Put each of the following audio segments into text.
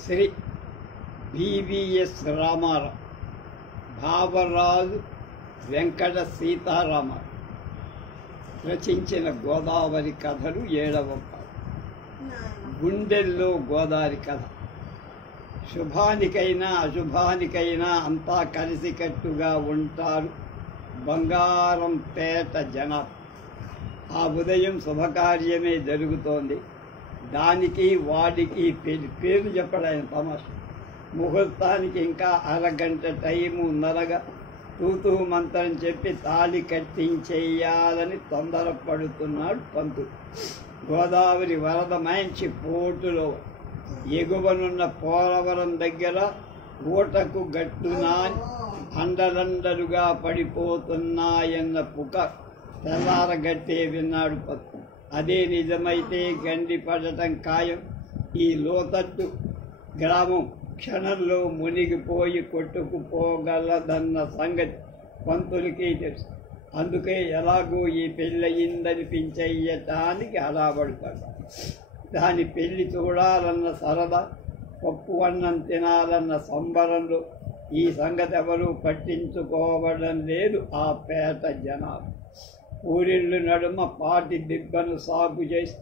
Shri VVS Ramarao, Bhavaraju Venkata Sitarama Rao రచించిన గోదావరి కథలు 7వ భాగం. గుండెల్లో గోదావరి కథ. శుభానికైనా అశుభానికైనా అంతా కలిసికట్టుగా ఉంటారు బంగారం పేట జనాలు. ఆ ఉదయం శుభకార్యమే జరుగుతోంది. దానికి వాడికి పేరు చెప్పడం తమాషా. ముహూర్తానికి ఇంకా అరగంట టైము ఉన్నరగా తూతూ మంత్రం చెప్పి తాళి కట్టించేయాలని తొందరపడుతున్నాడు పంతులు. గోదావరి వరద మంచి పోటులో ఎగువనున్న పోలవరం దగ్గర ఊటకు గట్టునా అండలండలుగా పడిపోతున్నాయన్న పుక తెల్లారగట్టే విన్నాడు పంతులు. అదే నిజమైతే గండి పడటం ఖాయం. ఈ లోతట్టు గ్రామం క్షణంలో మునిగిపోయి కొట్టుకుపోగలదన్న సంగతి పంతులకి తెలుసు. అందుకే ఎలాగో ఈ పెళ్ళయిందనిపించయ్యటానికి హడాబడతాడు. దాని పెళ్లి చూడాలన్న సరదా, పప్పు అన్నం తినాలన్న సంబరంలో ఈ సంగతి ఎవరూ పట్టించుకోవడం లేదు ఆ పేట జనాలు. ఊరిళ్ళు నడుమ పాటి దిబ్బను సాగు చేసి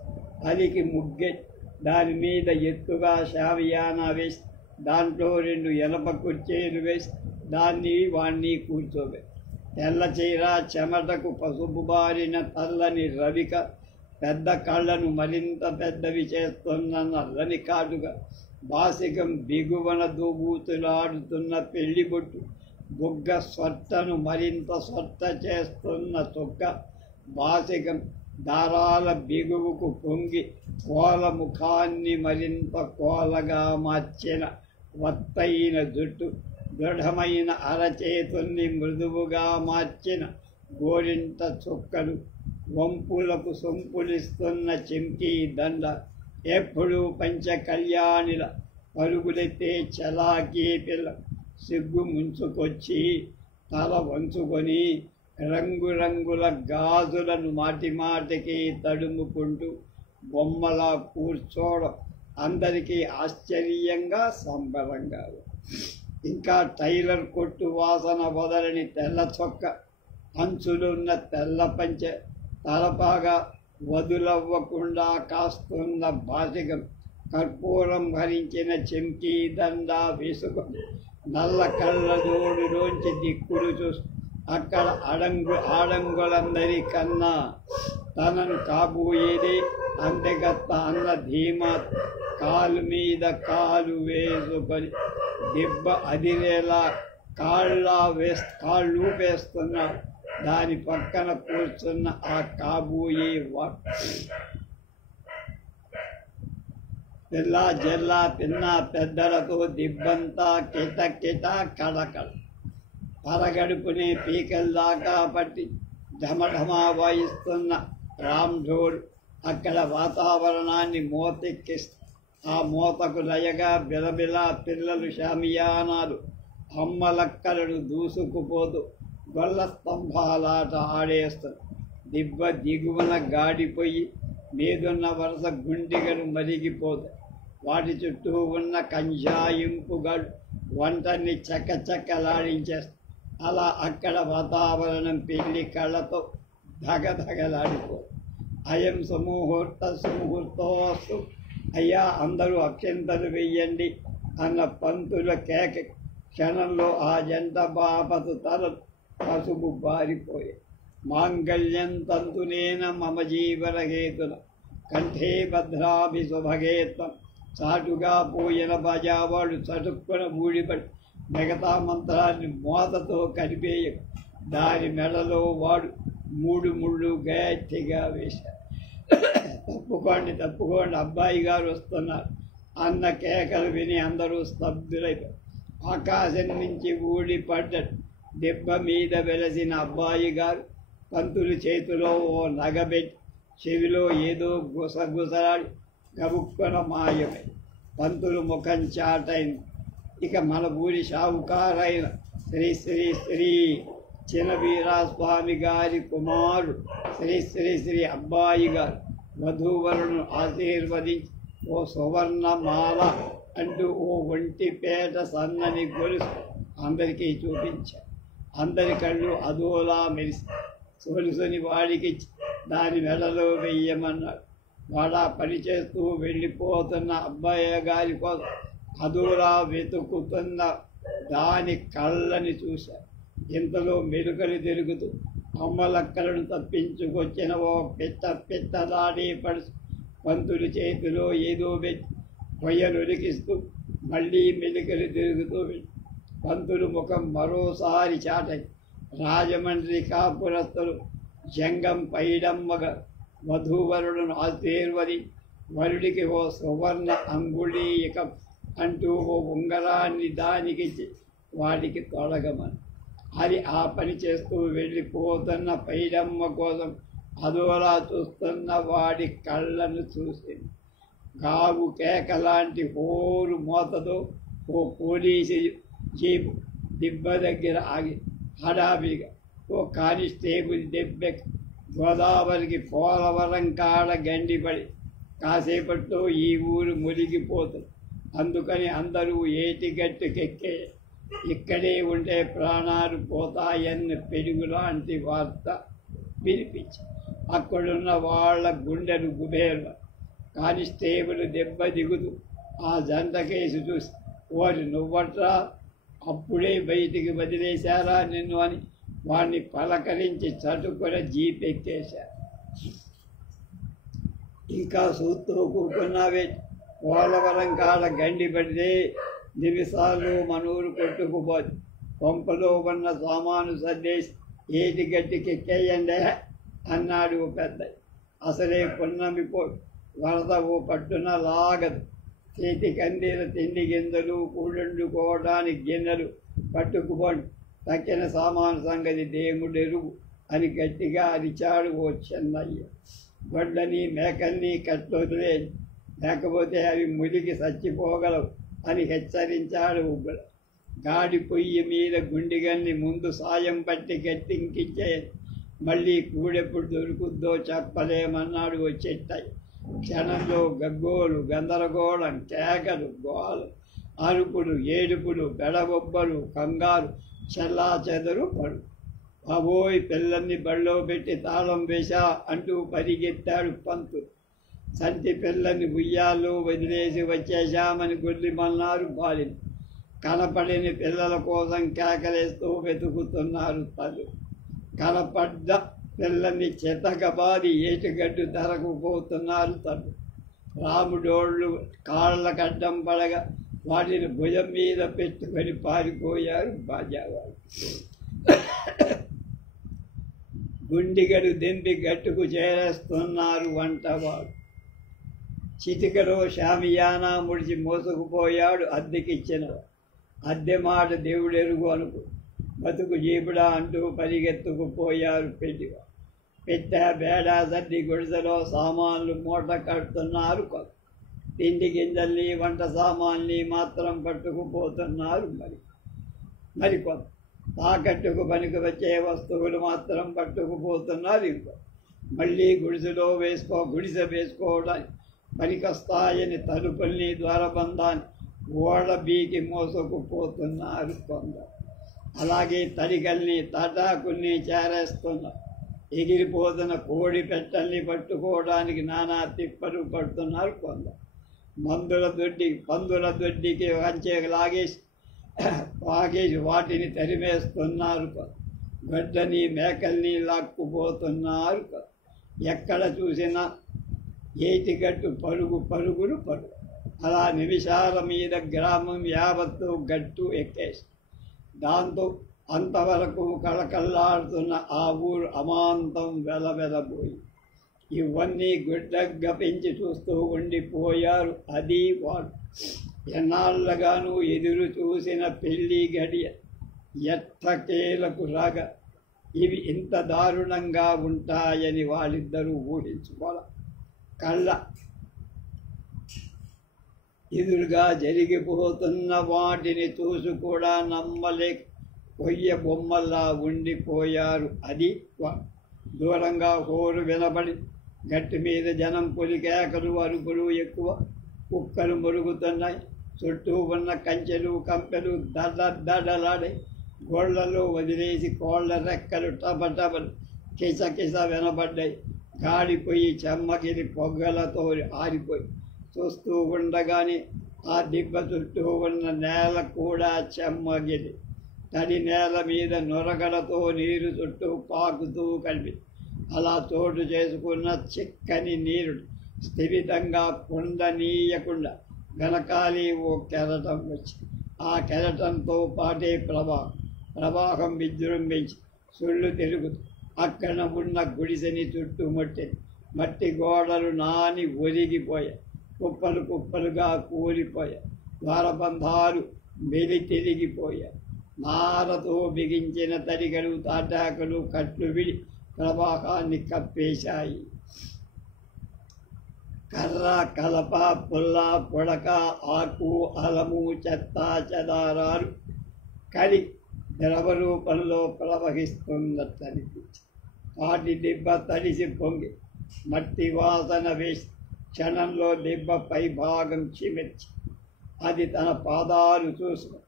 అలికి ముగ్గే దాని మీద ఎత్తుగా షామియానా వేసి దాంట్లో 2 ఎనప కుర్చీలు వేసి దాన్ని వాణ్ణి కూర్చోబెట్టి తెల్ల చీర చెమటకు పసుపు బారిన తల్లని రవిక పెద్ద కళ్ళను మరింత పెద్దవి చేస్తున్న నల్లని కాటుగా బాసికం బిగువన దూబూతులాడుతున్న పెళ్లిబొట్టు బుగ్గ స్వట్టను మరింత స్వట్ట చేస్తున్న చొక్క బాసికం దారాల బిగువుకు పొంగి కోల ముఖాన్ని మరింత కోలగా మార్చిన వత్తైన జుట్టు దృఢమైన అరచేతుల్ని మృదువుగా మార్చిన గోరింట చుక్కలు వంపులకు సొంపులిస్తున్న చెంకీ దండ ఎప్పుడూ పంచ కళ్యాణిల పరుగులెత్తే చలాకీ పిల్ల సిగ్గు ముంచుకొచ్చి తల వంచుకొని రంగురంగుల గాజులను మాటిమాటికి తడుముకుంటూ బొమ్మలా కూర్చోవడం అందరికీ ఆశ్చర్యంగా సంబరంగా. ఇంకా టైలర్ కొట్టు వాసన వదలని తెల్ల చొక్క, అంచులున్న తెల్ల పంచె, తలపాగా వదులవ్వకుండా కాస్తున్న బాసికం, కర్పూరం భరించిన చెంకీ దండ వేసుకొని నల్ల కళ్ళ జోడులోంచి దిక్కులు చూస్తూ అక్కడ ఆడంగులందరికన్నా తనను కాబోయేది అందెగత్త అన్న ధీమా కాలు మీద కాలు వేసుకొని దెబ్బ అదిరేలా కాళ్ళు వేస్తున్నాడు. దాని పక్కన కూర్చున్న ఆ కాబోయే పిల్ల జల్లా పిన్న పెద్దలతో దిబ్బంతా కిటకిట కడకడ పరగడుపునే పీకల దాకా పట్టి ఢమఢమా వాయిస్తున్న రామ్ఢోల్ అక్కడ వాతావరణాన్ని మోతెక్కిస్తూ ఆ మోతకు లయగా బిలబిలా పిల్లలు షామియానాలు అమ్మలక్కలను దూసుకుపోతూ గొల్ల స్తంభాలాట ఆడేస్తారు. దిబ్బ దిగువన గాడిపోయి మీదున్న వరుస గుండిగలు మరిగిపోతాయి. వాటి చుట్టూ ఉన్న కంజాయింపుగాడు వంటని చక్కచక్కలాడించేస్తారు. అలా అక్కడ వాతావరణం పెళ్లి కళ్ళతో ధగధగలాడిపో. అయం సుముహూర్తోస్తు, అయ్యా అందరూ అక్షంతలు వెయ్యండి అన్న పంతుల కేక క్షణంలో ఆ జంట బాపతు తల పసుపు బారిపోయే. మాంగళ్యం తంతునేన మమ జీవన హేతున కంఠే భద్రాభి శుభగేత్వం. చాటుగా పోయిన బజావాడు చటుక్కున ఊడిపడి మిగతా మంత్రాన్ని మోతతో కలిపేయ. దాని మెడలో వాడు 3 ముళ్ళు గట్టిగా వేశాడు. తప్పుకోండి అబ్బాయి గారు వస్తున్నారు అన్న కేకలు విని అందరూ స్తబ్దులైపోయారు. ఆకాశం నుంచి ఊడిపడ్డాడు. దెబ్బ మీద వెలసిన అబ్బాయి గారు పంతులు చేతిలో ఓ నగబెట్టి చెవిలో ఏదో గుసగుసలాడి గబుక్కన మాయమై పంతులు ముఖం చాటైంది. ఇక మన ఊరి షావుకారైన శ్రీ శ్రీ శ్రీ చినవీరాస్వామి గారి కుమారుడు శ్రీ శ్రీ శ్రీ అబ్బాయి గారు వధూవరులను ఆశీర్వదించి ఓ సువర్ణమాల అంటూ ఓ ఒంటిపేట సన్నని గొలుసు అందరికీ చూపించాడు. అందరి కళ్ళు అదోలా మెరిసి గొలుసుని వాడికి దాని మెడలో వెయ్యమన్నాడు. వాడా పనిచేస్తూ వెళ్ళిపోతున్న అబ్బాయి గారి కోసం అదోలా వెతుకుతున్న దాని కళ్ళని చూశాడు. ఇంతలో మెరుకలు తిరుగుతూ అమ్మలక్కలను తప్పించుకొచ్చిన ఓ పిట్టలాడే పడుసు పంతులు చేతిలో ఏదో పెట్టి పొయ్యలురికిస్తూ మళ్ళీ మెలికలు తిరుగుతూ పంతులు ముఖం మరోసారి చాటై రాజమండ్రి కాపురస్తులు జంగం పైడమ్మగా వధూవరులను ఆశీర్వది వరుడికి ఓ సువర్ణ అంగుళీయకం అంటూ ఓ ఉంగరాన్ని దానికిచ్చి వాడికి తొలగమని అది ఆ పని చేస్తూ వెళ్ళిపోతున్న పైడమ్మ కోసం అదోలా చూస్తున్న వాడి కళ్ళను చూసింది. గావు కేకలాంటి హోరు మోతతో ఓ పోలీసు జీపు దిబ్బ దగ్గర ఆగి హడావిడిగా ఓ కానిస్టేబుల్ దెబ్బకి గోదావరికి పోలవరం కాడ గండిపడి కాసేపట్లో ఈ ఊరు మునిగిపోతుంది. అందుకని అందరూ ఏటిగట్టుకెక్కే ఇక్కడే ఉండే ప్రాణాలు పోతాయన్న పెరుగులాంటి వార్త వినిపించి అక్కడున్న వాళ్ళ గుండెలు గుబేర్ల. కానిస్టేబుల్ దెబ్బ దిగుతూ ఆ జంట కేసు చూసి వారు నువ్వట్రా, అప్పుడే బయటికి వదిలేశారా నిన్ను అని వాడిని పలకరించి చటుకుని జీప్ ఎక్కేశారు. ఇంకా చూస్తూ కూకున్నావే, పోలవరం కాడ గండి పడితే నిమిషాలు మనూరు కొట్టుకుపోదు. కొంపలో ఉన్న సామాను సర్దేసి ఏటి గట్టికెక్కేయండే అన్నాడు ఓ పెద్ద. అసలే పున్నమిపో వరద ఓ పట్టున లాగదు. చేతికి అందిన తిండి గింజలు కూడండుకోవడానికి గిన్నెలు పట్టుకుపోండి, తక్కిన సామాను సంగతి దేవుడెరుగు అని గట్టిగా అరిచాడు ఓ చెన్నయ్య. గొడ్లని మేకల్ని కట్టొదిలేని, లేకపోతే అవి ములిగి చచ్చిపోగలవు అని హెచ్చరించాడు ఉబ్బుల. గాడి పొయ్యి మీద గుండిగల్ని ముందు సాయం పట్టి గట్టింకిచ్చేది. మళ్ళీ కూడెప్పుడు దొరుకుద్దో చెప్పలేమన్నాడు ఓ చెట్టయ్య. క్షణంలో గగ్గోలు, గందరగోళం, కేకలు, గోలు, అరుపులు, ఏడుపులు, బెడబొబ్బలు, కంగారు, చెల్లా చెదరు పడు. బాబోయ్, పిల్లల్ని బళ్ళో పెట్టి తాళం వేశా అంటూ పరిగెత్తాడు పంతులు. సంటి పిల్లని ఉయ్యాల్లో వదిలేసి వచ్చేశామని గొల్లిమన్నారు బాలిని. కనపడిన పిల్లల కోసం కేకలేస్తూ వెతుకుతున్నారు తల్లు. కనపడ్డ పిల్లల్ని చెతకబాది ఏటిగడ్డు ధరకుపోతున్నారు తల్లు. రాముడోళ్ళు కాళ్ళ గడ్డం పడగా వాటిని భుజం మీద పెట్టుకొని పారిపోయారు బాజావాళ్ళు. గుండిగడు దింపి గట్టుకు చేరేస్తున్నారు వంటవాడు. చిటికలో షామియానా ముడిచి మోసుకుపోయాడు అద్దెకిచ్చినవాడు. అద్దె మాట దేవుడెరుగు అనుకు బతుకు జీపుడా అంటూ పరిగెత్తుకుపోయారు పెళ్లివాడు. పెట్టె బేడ సర్ది గుడిసెలో సామాన్లు మూట కడుతున్నారు. కొత్త తిండి గింజల్ని వంట సామాన్ని మాత్రం పట్టుకుపోతున్నారు. మరి కొత్త తాకట్టుకు పనికి వచ్చే వస్తువులు మాత్రం పట్టుకుపోతున్నారు. ఇంకో మళ్ళీ గుడిసె వేసుకోవడానికి పనికొస్తాయని తలుపుల్ని ద్వారబంధాన్ని ఓడ బీకి మోసుకుపోతున్నారు కొందరు. అలాగే తడికల్ని తాటాకుల్ని చేరేస్తున్నారు. ఎగిరిపోతున్న కోడి పెట్టల్ని పట్టుకోవడానికి నానా తిప్పలు పడుతున్నారు కొందరు. పందుల దొడ్డికి వంచే లాగేసి వాటిని తరిమేస్తున్నారు కొందరు. గడ్డని మేకల్ని లాక్కుపోతున్నారు కొందరు. ఎక్కడ చూసినా ఏటిగట్టు పరుగులు. అలా నిమిషాల మీద గ్రామం యావత్తు గట్టు ఎక్కేసి దాంతో అంతవరకు కళకళలాడుతున్న ఆ ఊరు అమాంతం వెలవెలబోయి ఇవన్నీ గుడ్డగ్గా పెంచి చూస్తూ ఉండిపోయారు. అది వాడు ఎన్నాళ్ళగానూ ఎదురు చూసిన పెళ్లి గడియ ఎట్టకేలకు రాగా ఇవి ఇంత దారుణంగా ఉంటాయని వాళ్ళిద్దరూ ఊహించుకోవాలి. కళ్ళ ఎదురుగా జరిగిపోతున్న వాటిని చూసి కూడా నమ్మలేక కొయ్య బొమ్మల్లా ఉండిపోయారు. అది దూరంగా హోరు వినబడి గట్టి మీద జనం పులికేకలు, అరుపులు ఎక్కువ. కుక్కలు మురుగుతున్నాయి. చుట్టూ ఉన్న కంచెలు కంపెలు దడలాడే గోళ్లలో వదిలేసి కోళ్ల రెక్కలు టపటపలు కిసకిస వినబడ్డాయి. గాడిపోయి చెమ్మగిరి పొగ్గలతో ఆరిపోయి చూస్తూ ఉండగానే ఆ దిబ్బ చుట్టూ ఉన్న నేల కూడా చెమ్మగిరి. తడి నేల మీద నొరగడతో నీరు చుట్టూ పాకుతూ కలిపి అలా చోటు చేసుకున్న చిక్కని నీరు స్థిమితంగా కుండనీయకుండా వెనకాలి ఓ కెరటం వచ్చి ఆ కెరటంతో పాటే ప్రవాహం విజృంభించి సుళ్ళు తిరుగుతూ అక్కడ ఉన్న గుడిసెని చుట్టుముట్టింది. మట్టి గోడలు నాని ఒరిగిపోయాయి. కుప్పలు కుప్పలుగా కూలిపోయాయి. ద్వారబంధాలు తిరిగిపోయాయి. నారతో బిగించిన తడిగలు తాటాకులు కట్లు విడి ప్రవాహాన్ని కప్పేశాయి. కర్ర కలప పుల్ల పొడక ఆకు అలము చెత్త చెదారాలు కలి ద్రవ రూపంలో ప్రవహిస్తున్నట్టనిపించి వాటి దిబ్బ తడిసి పొంగి మట్టి వాసన వేసి క్షణంలో దిబ్బ పై భాగం చిమెర్చి అది తన పాదాలు చూసుకుని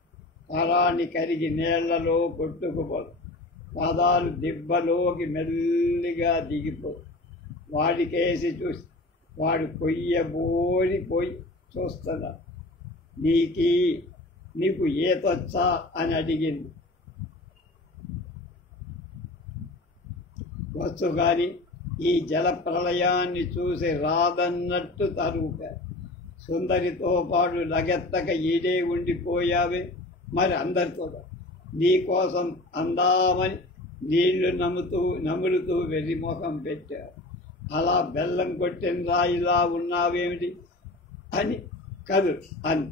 పరాన్ని కరిగి నీళ్లలో కొట్టుకుపోదు. పాదాలు దిబ్బలోకి మెల్లిగా దిగిపోదు. వాడికేసి చూసి వాడు కొయ్యబోరిపోయి చూస్తున్నా. నీకు ఈతొచ్చా అని అడిగింది. వచ్చు కానీ ఈ జల ప్రళయాన్ని చూసి రాదన్నట్టు తరువుకారు. సుందరితో పాటు లగెత్తక ఈడే ఉండిపోయావే, మరి అందరితో నీకోసం అందామని నీళ్లు నములుతూ వెర్రిమొఖం పెట్టారు. అలా బెల్లం కొట్టిన రాయిలా ఉన్నావేమిటి అని కదు అని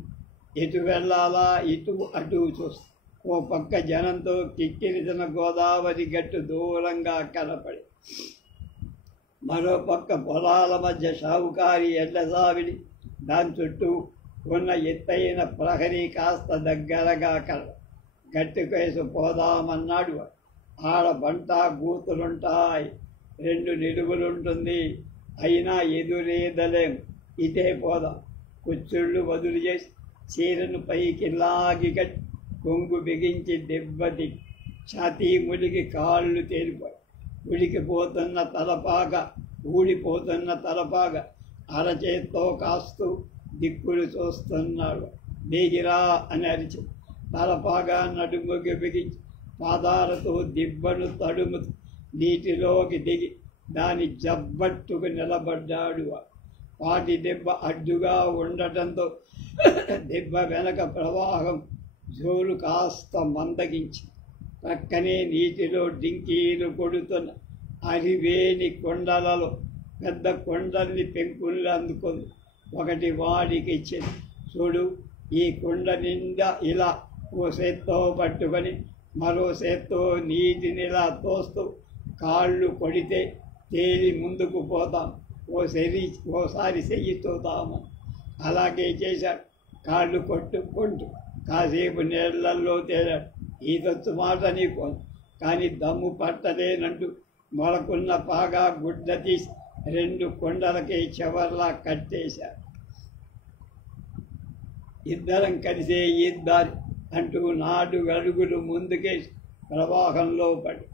ఎటు వెళ్ళాలా ఇటు అటు చూస్తా. ఓ పక్క జనంతో కిక్కిరిసిన గోదావరి గట్టు దూరంగా కనపడి, మరో పక్క పొలాల మధ్య షావుకారి ఎడ్లసావిడి, దాని చుట్టూ ఉన్న ఎత్తైన ప్రహరీ కాస్త దగ్గరగా గట్టి కేసు పోదామన్నాడు. ఆడ బంట గూతులుంటాయి, 2 నిలువులుంటుంది. అయినా ఎదురేదలేం, ఇటే పోదాం. కుచ్చుళ్ళు వదులు చేసి చీరను పైకి లాగి కట్టి కొంగు బిగించి దెబ్బతి ఛాతీ ములిగి కాళ్ళు తేలిపోయి ఊడిపోతున్న తలపాగ అరచేత్తో కాస్తూ దిక్కులు చూస్తున్నాడు. దిగిరా అని అరిచి తలపాగా నడుముకి బిగించి పాదాలతో దిబ్బను తడుముతూ నీటిలోకి దిగి దాని జబ్బట్టుకు నిలబడ్డాడు. వాటి దెబ్బ అడ్డుగా ఉండటంతో దెబ్బ వెనక ప్రవాహం జోలు కాస్త మందగించి పక్కనే నీటిలో డింకీలు కొడుతున్న అరివేని కొండలలో పెద్ద కొండల్ని పెంకుళ్ళు అందుకుంది. ఒకటి వాడికి ఇచ్చింది. చూడు, ఈ కొండ నిండా ఇలా ఓ చేత్తో పట్టుకొని మరో చేత్తో నీటినిలా తోస్తూ కాళ్ళు కొడితే తేలి ముందుకు పోతాం. ఓసారి చెయ్యి చూద్దాము. అలాగే చేశాడు. కాళ్ళు కొట్టుకుంటూ కాసేపు నీళ్లల్లో తేలాడు. ఈతొచ్చు మాట నీకు, కానీ దమ్ము పట్టలేనంటూ మొలకున్న పాగా గుడ్డ తీసి 2 కొండలకి చివర్లా కట్టేశాడు. ఇద్దరం కలిసే ఈద్దారి అంటూ 4 అడుగులు ముందుకేసి ప్రవాహంలో పడి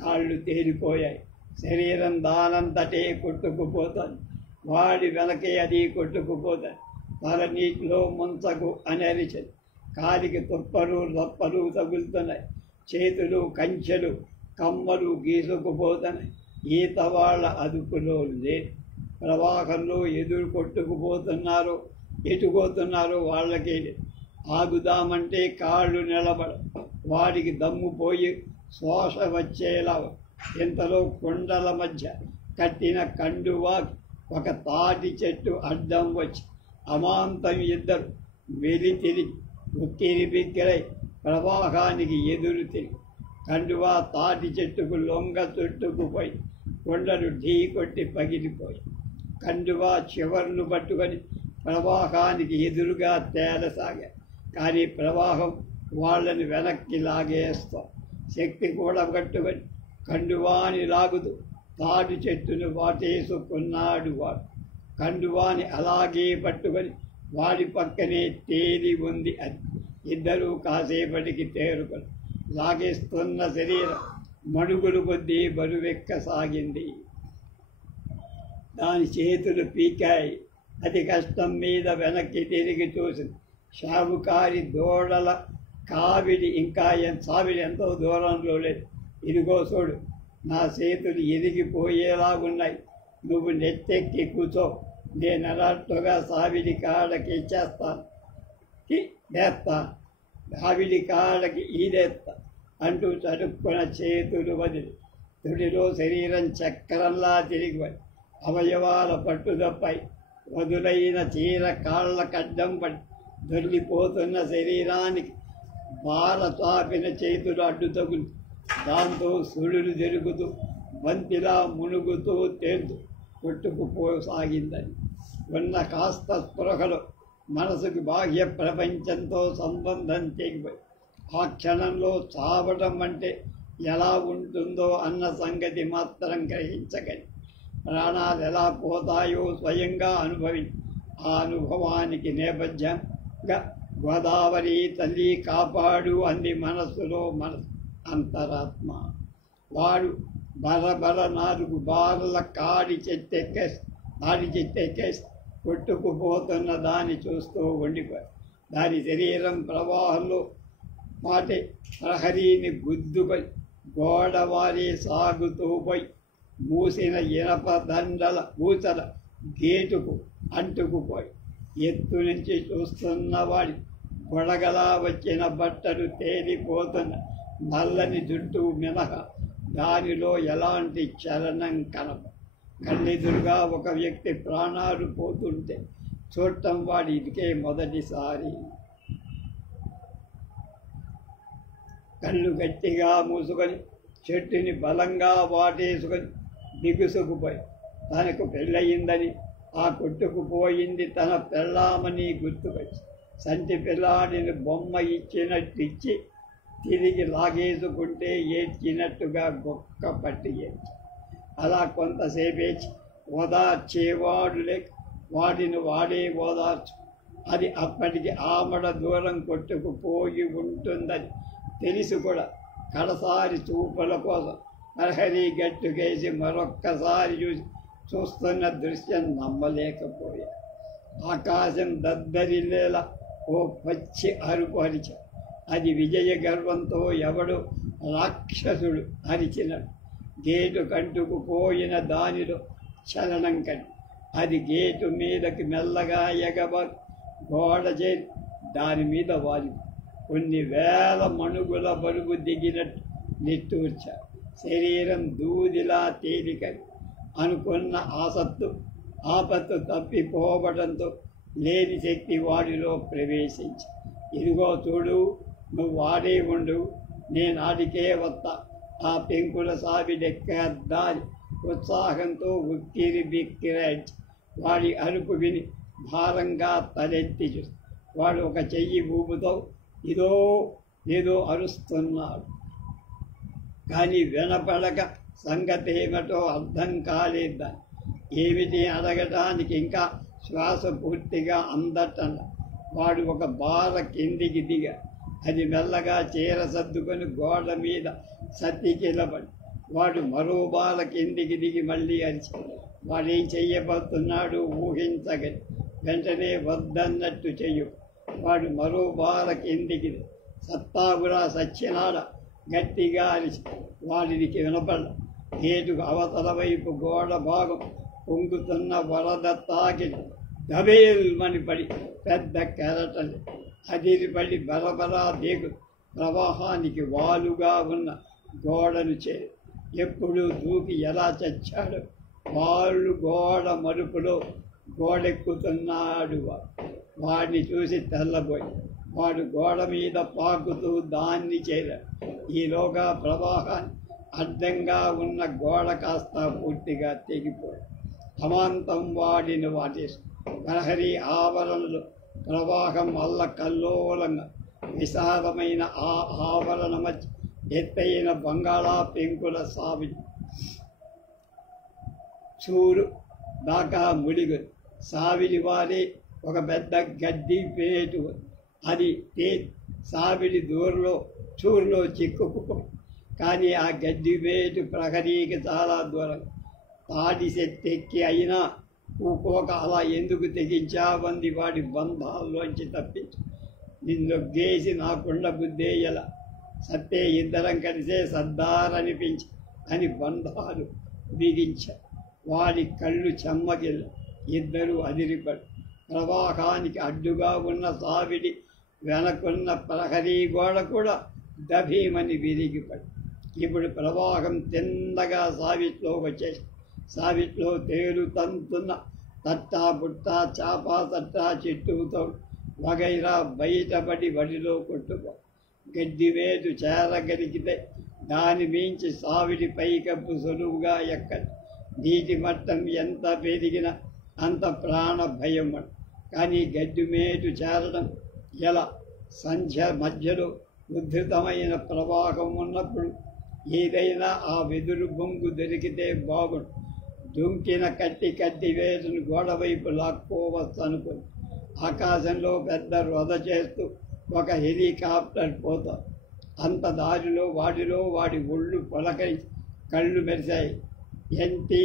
కాళ్ళు తేలిపోయాయి. శరీరం దానంతటే కొట్టుకుపోతుంది. వాడి వెనకే అది కొట్టుకుపోతుంది. తల నీటిలో ముంచకు అని అరిచింది. కాలికి తుప్పలు రప్పలు తగులుతున్నాయి. చేతులు కంచెలు కమ్మలు గీసుకుపోతున్నాయి. ఈత వాళ్ళ అదుపులో లేదు. ప్రవాహంలో ఎదురు కొట్టుకుపోతున్నారో ఎటుపోతున్నారో వాళ్ళకే లేదు. ఆగుదామంటే కాళ్ళు నిలబడ. వాడికి దమ్ము పోయి శ్వాస వచ్చేలా. ఇంతలో కొండల మధ్య కట్టిన కండువా ఒక తాటి చెట్టు అడ్డం వచ్చి అమాంతం ఇద్దరు వెలితిరిగి ఉక్కిరి బిక్కిరై ప్రవాహానికి ఎదురు తిరిగి కండువా తాటి చెట్టుకు లొంగ చుట్టుకుపోయి కొండలు ఢీ కొట్టి పగిలిపోయి కండువా చివర్లు పట్టుకొని ప్రవాహానికి ఎదురుగా తేలసాగారు. కానీ ప్రవాహం వాళ్ళని వెనక్కి లాగేస్తాం. శక్తి కూడా కట్టుకొని కండువాని లాగుతూ తాటి చెట్టును వాటేసుకున్నాడు. వాడు కండువాని అలాగే పట్టుకొని వాడి పక్కనే తేలి ఉంది అది. ఇద్దరూ కాసేపటికి తేరుకొని లాగేస్తున్న శరీరం మడుగులు కొద్దీ బరువెక్కసాగింది. దాని చేతులు పీకాయి. అతి కష్టం మీద వెనక్కి తిరిగి చూసింది. షావుకారి దూడల సావిడి ఎంతో దూరంలో లేదు. ఇదిగో చూడు, నా చేతులు ఇరిగిపోయేలా ఉన్నాయి. నువ్వు నెత్తెక్కి కూర్చో, నేను అన్నట్టుగా సావిడి కాళ్ళకి సావిడి కాళ్ళకి ఈడేస్తా అంటూ చటుక్కున చేతులు వదిలి తుడిలో శరీరం చక్రంలా తిరిగి అవయవాల పట్టుదప్పై వదులైన చీర కాళ్ళ కడ్డం పడి దొరికిపోతున్న శరీరానికి బాల చాపిన చేతులు అడ్డు తగులు. దాంతో సుడులు జరుగుతూ బంతిలా మునుగుతూ తేలుతూ కొట్టుకుపోసాగిందని. ఉన్న కాస్త స్పృహలో మనసుకు బాహ్య ప్రపంచంతో సంబంధం తెగిపోయి ఆ క్షణంలో చావడం అంటే ఎలా ఉంటుందో అన్న సంగతి మాత్రం గ్రహించగలి. ప్రాణాలు ఎలా పోతాయో స్వయంగా అనుభవించి ఆ అనుభవానికి నేపథ్యంగా గోదావరి తల్లి కాపాడు అంది మనస్సులో మనసు అంతరాత్మ. వాడు బరబర 4 బార్ల తాడి చెట్టెక్కేసి కొట్టుకుపోతున్న దాన్ని చూస్తూ ఉండిపోయి దాని శరీరం ప్రవాహంలో పాటే ప్రహరీని గుద్దుకొని గోడవారి సాగుతూ పోయి మూసిన ఇనప దండల పూసల గేటుకు అంటుకుపోయి ఎత్తు నుంచి చూస్తున్నవాడి గొడగలా వచ్చిన బట్టలు తేలిపోతున్న నల్లని జుట్టు మినహా దానిలో ఎలాంటి చలనం కళ్ళెదురుగా ఒక వ్యక్తి ప్రాణాలు పోతుంటే చూడటం వాడి ఇదికే మొదటిసారి. కళ్ళు గట్టిగా మూసుకొని చెట్టుని బలంగా వాటేసుకొని దిగుసుకుపోయి తనకు పెళ్ళయిందని ఆ కొట్టుకుపోయింది తన పెళ్ళామని గుర్తుకొచ్చి సంటి పిల్లాడిని బొమ్మ ఇచ్చినట్టిచ్చి తిరిగి లాగేసుకుంటే ఏడ్చినట్టుగా గొక్క పట్టి ఏడ్చి అలా కొంతసేపేచి ఓదార్చేవాడు లేక వాడిని వాడే ఓదార్చు. అది అప్పటికి ఆమడ దూరం కొట్టుకుపోయి ఉంటుందని తెలిసి కూడా కడసారి చూపుల కోసం ప్రహరీ గట్టుకేసి మరొక్కసారి చూస్తున్న దృశ్యం నమ్మలేకపోయా. ఆకాశం దద్దరిల్లేలా ఓ పచ్చి అరుపు అరిచ. అది విజయ గర్వంతో ఎవడో రాక్షసుడు అరిచినట్టు. గేటు కంటుకుపోయిన దానిలో చలనం కండి. అది గేటు మీదకి మెల్లగా గోడ చేరి దాని మీద వాలి కొన్ని వేల మణుగుల బరువు దిగినట్టు నిట్టూర్చ. శరీరం దూదిలా తేలికని అనుకున్న ఆపత్తు తప్పిపోవడంతో లేని శక్తి వాడిలో ప్రవేశించి ఇదిగో చూడు, నువ్వు వాడే ఉండు, నేను ఆడికే వస్తా. ఆ పెంకుల సావిడెక్కద్దాని ఉత్సాహంతో ఉక్కిరి బిక్కిరాడ్చి వాడి అరుపు విని భారంగా తలెత్తి చూసి వాడు ఒక చెయ్యి ఊపుతో ఏదో అరుస్తున్నాడు. కానీ వినపడక సంగతేమిటో అర్థం కాలేదని. ఏమిటి అడగటానికి ఇంకా శ్వాస పూర్తిగా అందటం. వాడు ఒక బార కిందికి దిగా అది మెల్లగా చీర సర్దుకొని గోడ మీద సత్తికిలబడి వాడు మరో బార కిందికి దిగి మళ్ళీ అరిచి వాడేం చెయ్యబోతున్నాడు ఊహించగలి. వెంటనే వద్దన్నట్టు చెయ్యు. వాడు మరో బార కిందికి సత్తాగురా సత్యనాడ గట్టిగా అరిచి వాడికి వినపడ. గేటుకు అవతల వైపు గోడ భాగం పొంగుతున్న వరద తాకి దబేల్మని పడి పెద్ద కెరటలు అదిరిపడి బరబరా దేగు ప్రవాహానికి వాలుగా ఉన్న గోడను చేరి ఎప్పుడు దూకి ఎలా చచ్చాడు. వాళ్ళు గోడ మరుపులో గోడెక్కుతున్నాడు. వాడిని చూసి తెల్లబోయి వాడు గోడ మీద పాకుతూ దాన్ని చేరాడు. ఈలోగా ప్రవాహాన్ని అడ్డంగా ఉన్న గోడ కాస్త పూర్తిగా తెగిపోయి అమాంతం వాడిని వాటేసి ప్రహరీ ఆవరణలో ప్రవాహం వల్ల కల్లోలంగా విశాలమైన ఆ ఆవరణ మధ్య ఎత్తైన బంగాళా పెంకుల చూరు దాకా ముడిగొని సావిడి వారి ఒక పెద్ద గడ్డి పేటు. అది సావిడి చూరులో చిక్కుకు. కానీ ఆ గడ్డి పేటు ప్రహరీకి చాలా దూరం. తాటి చెట్టెక్కి అయినా ఊకోక అలా ఎందుకు తెగించావంది వాడి బంధాల్లోంచి తప్పించు. నిన్నొగ్గేసి నాకుండ బుద్ధేయల సత్తే ఇద్దరం కలిసే సర్దారనిపించి అని బంధాలు బిగించ. వాడి కళ్ళు చెమ్మగిల్ల. ఇద్దరూ అదిరిపడు. ప్రవాహానికి అడ్డుగా ఉన్న సావిడి వెనకున్న ప్రహరీ గోడ కూడా దభీమని విరిగిపడి. ఇప్పుడు ప్రవాహం తిన్నగా సావిట్లో వచ్చేసి సావిట్లో తేలుతంతున్న తట్టా బుట్టా చాపా తట్టా చెట్టుతో వగైరా బయటపడి వడిలో కొట్టుకో. గడ్డి వేటు చేరగలిగితే దాని మించి సావిడి పైకప్పు సులువుగా ఎక్కడి. నీటి మట్టం ఎంత పెరిగినా అంత ప్రాణ భయం. కానీ గడ్డి మేటు చేరడం ఎలా? సంధ్య మధ్యలో ఉద్ధృతమైన ప్రవాహం ఉన్నప్పుడు ఏదైనా ఆ వెదురు బొంగు దొరికితే బాగుండు. దుంకిన కట్టి వేసును గోడవైపు లాక్కోవచ్చు అనుకుని ఆకాశంలో పెద్ద రొద చేస్తూ ఒక హెలికాప్టర్ పోతాం. అంత దారిలో వాడి ఒళ్ళు పొలకరించి కళ్ళు మెరిశాయి. ఎంటీ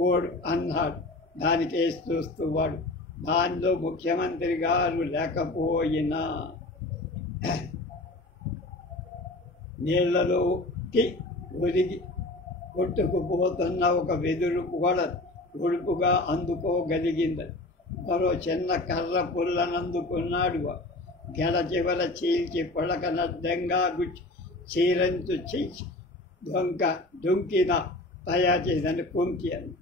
ఓడు అన్నాడు దానికేసి చూస్తూ వాడు. దానిలో ముఖ్యమంత్రి గారు లేకపోయినా నీళ్లలోకి ఒరిగి కొట్టుకుపోతున్న ఒక వెదురు గోడ ఒడుపుగా అందుకోగలిగింది. మరో చిన్న కర్ర పుల్లనందుకున్నాడు. గెడ చివర చీల్చి పొడకనడ్డంగా గుచ్చి చీరంచు చీల్చి డుంకిన తయారు చేసిన కుంకి అని.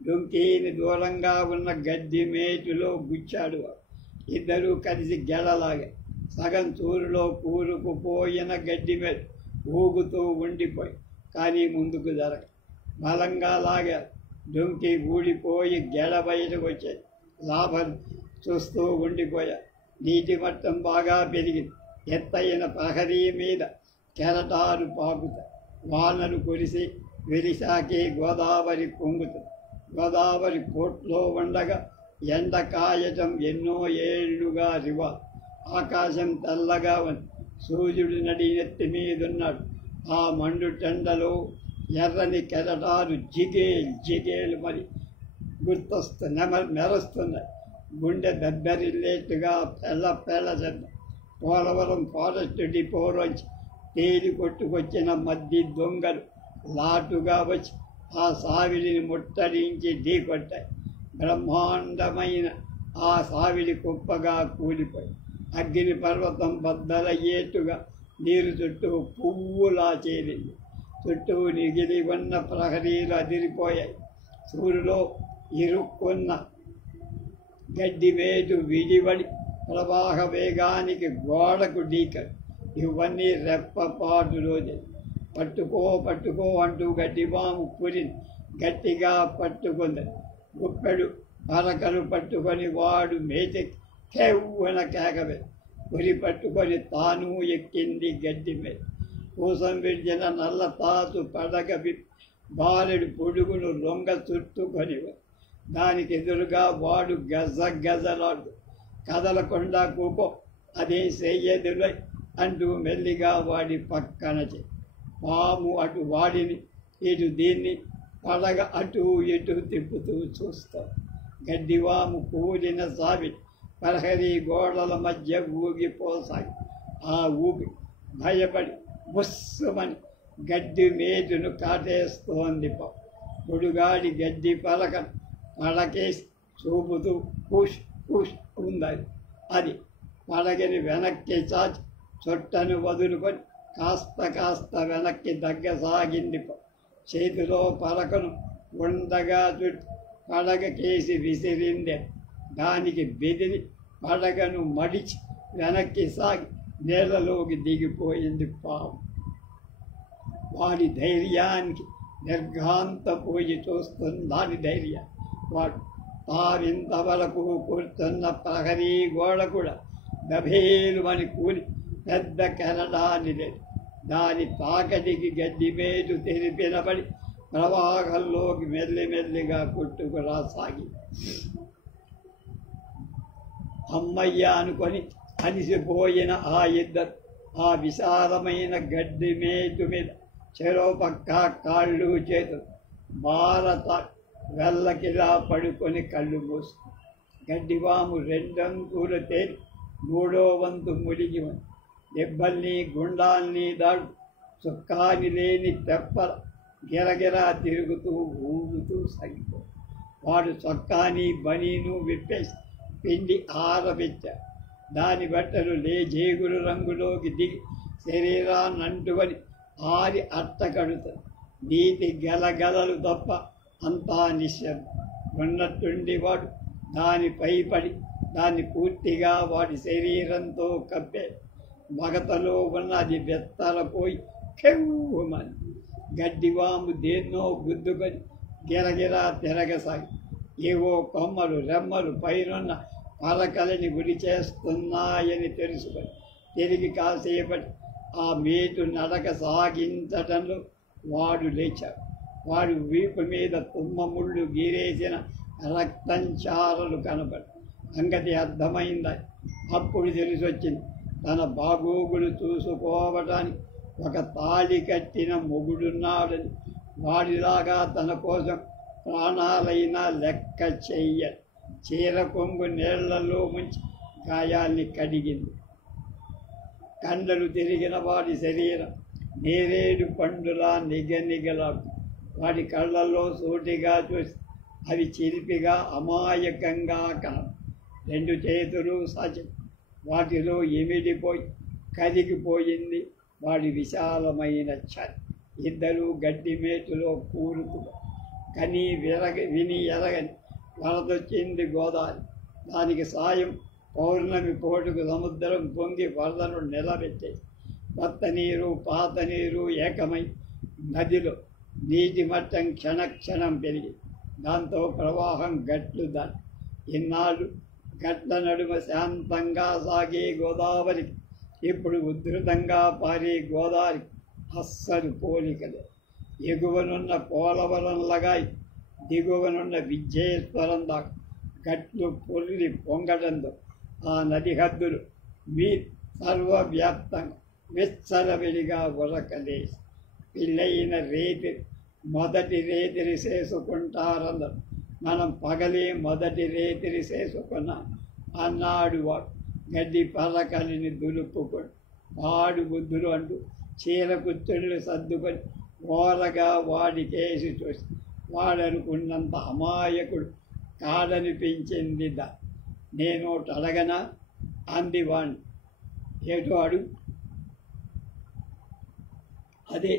డుంకీని దూరంగా ఉన్న గడ్డి మేటులో గుచ్చాడు. ఇద్దరూ కలిసి గెడలాగా సగం చూరులో కూరుకుపోయిన గడ్డి మీద ఊగుతూ ఉండిపోయి కానీ ముందుకు జరగ. బలంగా లాగారు. డుంకి ఊడిపోయి గెడ బయటకు వచ్చేది. లాభం చూస్తూ ఉండిపోయారు. నీటి మట్టం బాగా పెరిగింది. ఎత్తైన ప్రహరీ మీద కెరటాలు పాకుతాయి. వానలు కురిసి విరిశాకే గోదావరి పొంగుతుంది. గోదావరి పోట్లో ఉండగా ఎండ కాయటం ఎన్నో ఏళ్లుగా రివాల్. ఆకాశం తెల్లగా ఉంది. సూర్యుడు నడినెత్తి మీదున్నాడు. ఆ మండు టెండలో ఎర్రని కెరటాలు జిగేలు మరి మెరుస్తున్నాయి. గుండె దెబ్బరిల్లేట్టుగా పెళ్ళ శబ్దం. పోలవరం ఫారెస్ట్ డిపోలోంచి తేలి కొట్టుకొచ్చిన మధ్య దొంగలు లాటుగా వచ్చి ఆ సావిడిని ముట్టడించి ఢీకొట్టాయి. బ్రహ్మాండమైన ఆ సావిడి కుప్పగా కూలిపోయి అగ్ని పర్వతం బద్దలయ్యేట్టుగా నీరు చుట్టూ పువ్వులా చేరింది. చుట్టూ నిగిలి ఉన్న ప్రహరీలు అదిరిపోయాయి. సూర్యులో ఇరుక్కున్న గడ్డి వేటు విడివడి ప్రవాహ వేగానికి గోడకు ఢీకలు. ఇవన్నీ రెప్పపాటు రోజు. పట్టుకో అంటూ గడ్డిబాము పురిని గట్టిగా పట్టుకుంది. గుప్పెడు పరకలు పట్టుకొని వాడు మేచెక్కి కెవ్వున కేకవే పురి పట్టుకొని తాను ఎక్కింది గడ్డి మీద. పూసం విడిచిన నల్ల తాసు పడగ బారెడు పొడుగును రొంగ చుట్టుకొని దానికి ఎదురుగా వాడు గజలాడు. కదలకుండా కూకో అదే చెయ్యదులై అంటూ మెల్లిగా వాడి పక్కన పాము అటు వాడిని ఇటు దీన్ని పడగ అటు ఇటు తిప్పుతూ చూస్తాం. గడ్డివాము కూలిన సావి ప్రహరీ గోడల మధ్య ఊగిపోసాగి ఆ ఊపి భయపడి బుస్సుమని గడ్డి మేటును కాటేస్తోంది. పొడుగాడి గడ్డి పడకేసి చూపుతూ పూష్ ఉందని. అది పడగని వెనక్కి చాచి చుట్టను వదులుకొని కాస్త వెనక్కి దగ్గసాగింది. చేతిలో పలకను ఉండగా చుట్టి పడగకేసి విసిరిందే. దానికి బెదిరి పడగను మడిచి వెనక్కి సాగి నీళ్లలోకి దిగిపోయింది పాము. వాడి ధైర్యానికి నిర్ఘాంతపోయి చూస్తుందాని ధైర్యం. వాడు తావింతవరకు కూర్చున్న ప్రహరీ గోడ కూడా దభేలుమని కూలి పెద్ద కెరటాన్ని లేదు. దాని తాకటికి గడ్డి మేటు తెరిపినబడి ప్రవాహంలోకి మెల్లిమెల్లిగా కొట్టుకురాసాగి అమ్మయ్య అనుకొని అలిసిపోయిన ఆ ఇద్దరు ఆ విశాలమైన గడ్డి మేటు మీద చెరో పక్క కాళ్ళు చేతులు భారత వెళ్ళకిలా పడుకొని కళ్ళు మూసు గడ్డివాము రెండంకులు తేలి మూడో వంతు ములిగి ఉంది. దెబ్బల్ని గుండాల్ని దాడు చుక్కాని లేని తెప్పల గిరగిరా తిరుగుతూ ఊగుతూ సాగిపో వాడు చొక్కాని బనీను విప్పేసి పిండి ఆరబెట్టాడు. దాని బట్టలు లేజేగురు రంగులోకి దిగి శరీరాన్నంటుకొని ఆరి అట్టకడుతుంది. నీతి గలగలలు తప్ప అంతా నిశ్శబ్దం. ఉన్నట్టుండి వాడు దానిపై పడి దాన్ని పూర్తిగా వాడి శరీరంతో కప్పే మగతలో ఉన్న అది బెత్తరపోయి కెవ్వుమని గడ్డివాము దేన్నో గుద్దుకొని గిరగిరా తిరగసాగి ఏవో కొమ్మలు రెమ్మలు పైనున్న పరకలని గురి చేస్తున్నాయని తెలుసుకొని తిరిగి కాసేపటి ఆ మేటు నడక సాగించటంలో వాడు లేచాడు. వాడు వీపు మీద తుమ్మముళ్ళు గీరేసిన రక్తం చారలు కనబడి సంగతి అర్థమైందా. అప్పుడు తెలిసొచ్చింది తన బాగోగులు చూసుకోవటానికి ఒక తాళి కట్టిన మొగుడున్నాడని. వాడిలాగా తన కోసం ప్రాణాలైనా లెక్క చెయ్యడు. చీర కొంగు నీళ్లలో ముంచి గాయాల్ని కడిగింది. కండలు తిరిగిన వాడి శరీరం నేరేడు పండులా నిగనిగలాడు. వాడి కళ్ళల్లో సూటిగా చూసి అవి చిలిపిగా అమాయకంగా కనవు. రెండు చేతులు సాచి వాటిలో ఎమిడిపోయి కదిగిపోయింది వాడి విశాలమైన ఛాతి. ఇద్దరు గడ్డి మేటులో కూరుకుగా కని విని ఎరగని వరదొచ్చింది గోదావరి. దానికి సాయం పౌర్ణమి పోటుకు సముద్రం పొంగి వరదను నిలబెట్టేసి కొత్త నీరు పాత నీరు ఏకమై నదిలో నీటి మట్టం క్షణక్షణం పెరిగి దాంతో ప్రవాహం గట్లు దాటి ఇన్నాళ్ళు గట్ల నడుమ శాంతంగా సాగే గోదావరికి ఇప్పుడు ఉధృతంగా పారే గోదావరికి అస్సలు పోలికలే. ఎగువనున్న పోలవరం లగాయి దిగువనున్న విజయేశ్వరం దాకా గట్లు పొల్లి పొంగడంతో ఆ నది హద్దులు మీ సర్వవ్యాప్తంగా విచ్చలవిడిగా ఉరకలేసి పెళ్ళయిన రేతి మొదటి రేతిని చేసుకుంటారందరు. మనం పగలే మొదటి రేతిని చేసుకున్నాం అన్నాడు వాడు. గడ్డి పరకలిని దులుపుకొని వాడు బుద్ధులు అంటూ చీర కుత్తుళ్ళు సర్దుకొని ఓరగా వాడికేసి చూసి వాడనుకున్నంత అమాయకుడు కాడనిపించింది. నేను అడగనా అంది వాణ్ణి. ఏటో అడుగు. అదే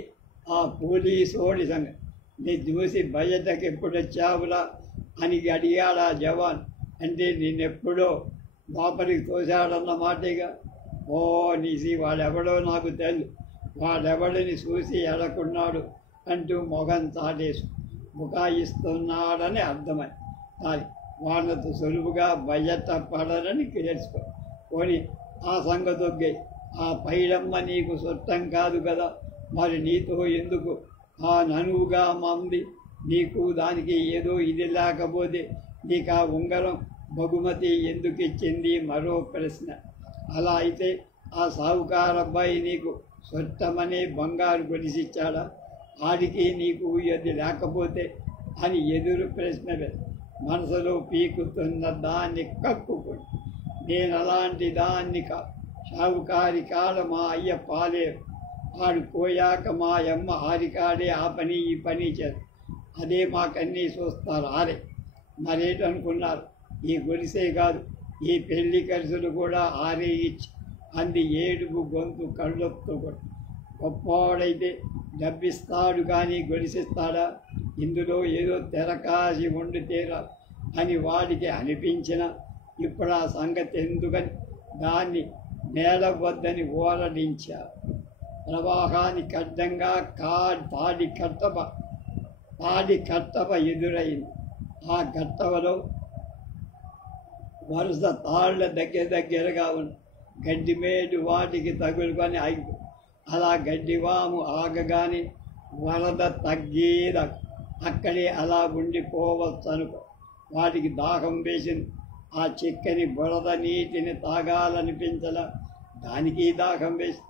ఆ పోలీసోడి సంగతి. నీ చూసి బయటకు ఎప్పుడు వచ్చావులా అని అడిగాడా జవాన్. అంటే నేనెప్పుడో లోపలికి తోశాడన్నమాటేగా. ఓ నీసి వాడెవడో నాకు తెలుసు. వాడెవడిని చూసి ఎడకున్నాడు అంటూ మొగం చాటేసు బుకాయిస్తున్నాడని అర్థమై కానీ వాళ్ళతో సులువుగా బయట పడరని తెలుసుకో. పోనీ ఆ సంగతొగ్గే. ఆ పైడమ్మ నీకు చుట్టం కాదు కదా, మరి నీతో ఎందుకు ఆ ననువుగా మంది? నీకు దానికి ఏదో ఇది లేకపోతే నీకు ఆ ఉంగరం బహుమతి ఎందుకు ఇచ్చింది? మరో ప్రశ్న. అలా అయితే ఆ సావుకారు అబ్బాయి నీకు చుట్టమనే బంగారు కొలిసిచ్చాడా? ఆడికి నీకు అది లేకపోతే అని ఎదురు ప్రశ్న మనసులో పీకుతున్న దాన్ని కక్కుకొని నేను అలాంటి దాన్ని షావుకారి కాడ మా అయ్య పాలేరు. ఆడు పోయాక మా అమ్మ ఆరికాడే ఆ పని ఈ పని చేస్తారు. అదే మాకన్నీ చూస్తారు. ఆరే మరేటనుకున్నారు? ఈ గొలిసే కాదు, ఈ పెళ్లి ఖర్చులు కూడా ఆరే ఇచ్చి అంది ఏడుపు గొంతు కళ్ళొత్తు కూడా. గొప్పవాడైతే డబ్బిస్తాడు కానీ గొలిసిస్తాడా? ఇందులో ఏదో తెరకాసి ఉండితేరా అని వాడికి అనిపించిన ఇప్పుడు ఆ సంగతి ఎందుకని దాన్ని నేలవద్దని ఓరడించారు. ప్రవాహానికి అడ్డంగా తాడి కట్టప ఎదురైంది. ఆ కట్టవలో వరుస తాళ్ల దగ్గరగా ఉన్న గడ్డిమేడు వాటికి తగులుకొని ఆగి అలా గడ్డివాము ఆగగానే వరద తగ్గేదా అక్కడే అలా ఉండిపోవచ్చు అనుకో. వాటికి దాహం వేసింది. ఆ చిక్కని బురద నీటిని తాగాలనిపించల. దానికి దాహం వేసి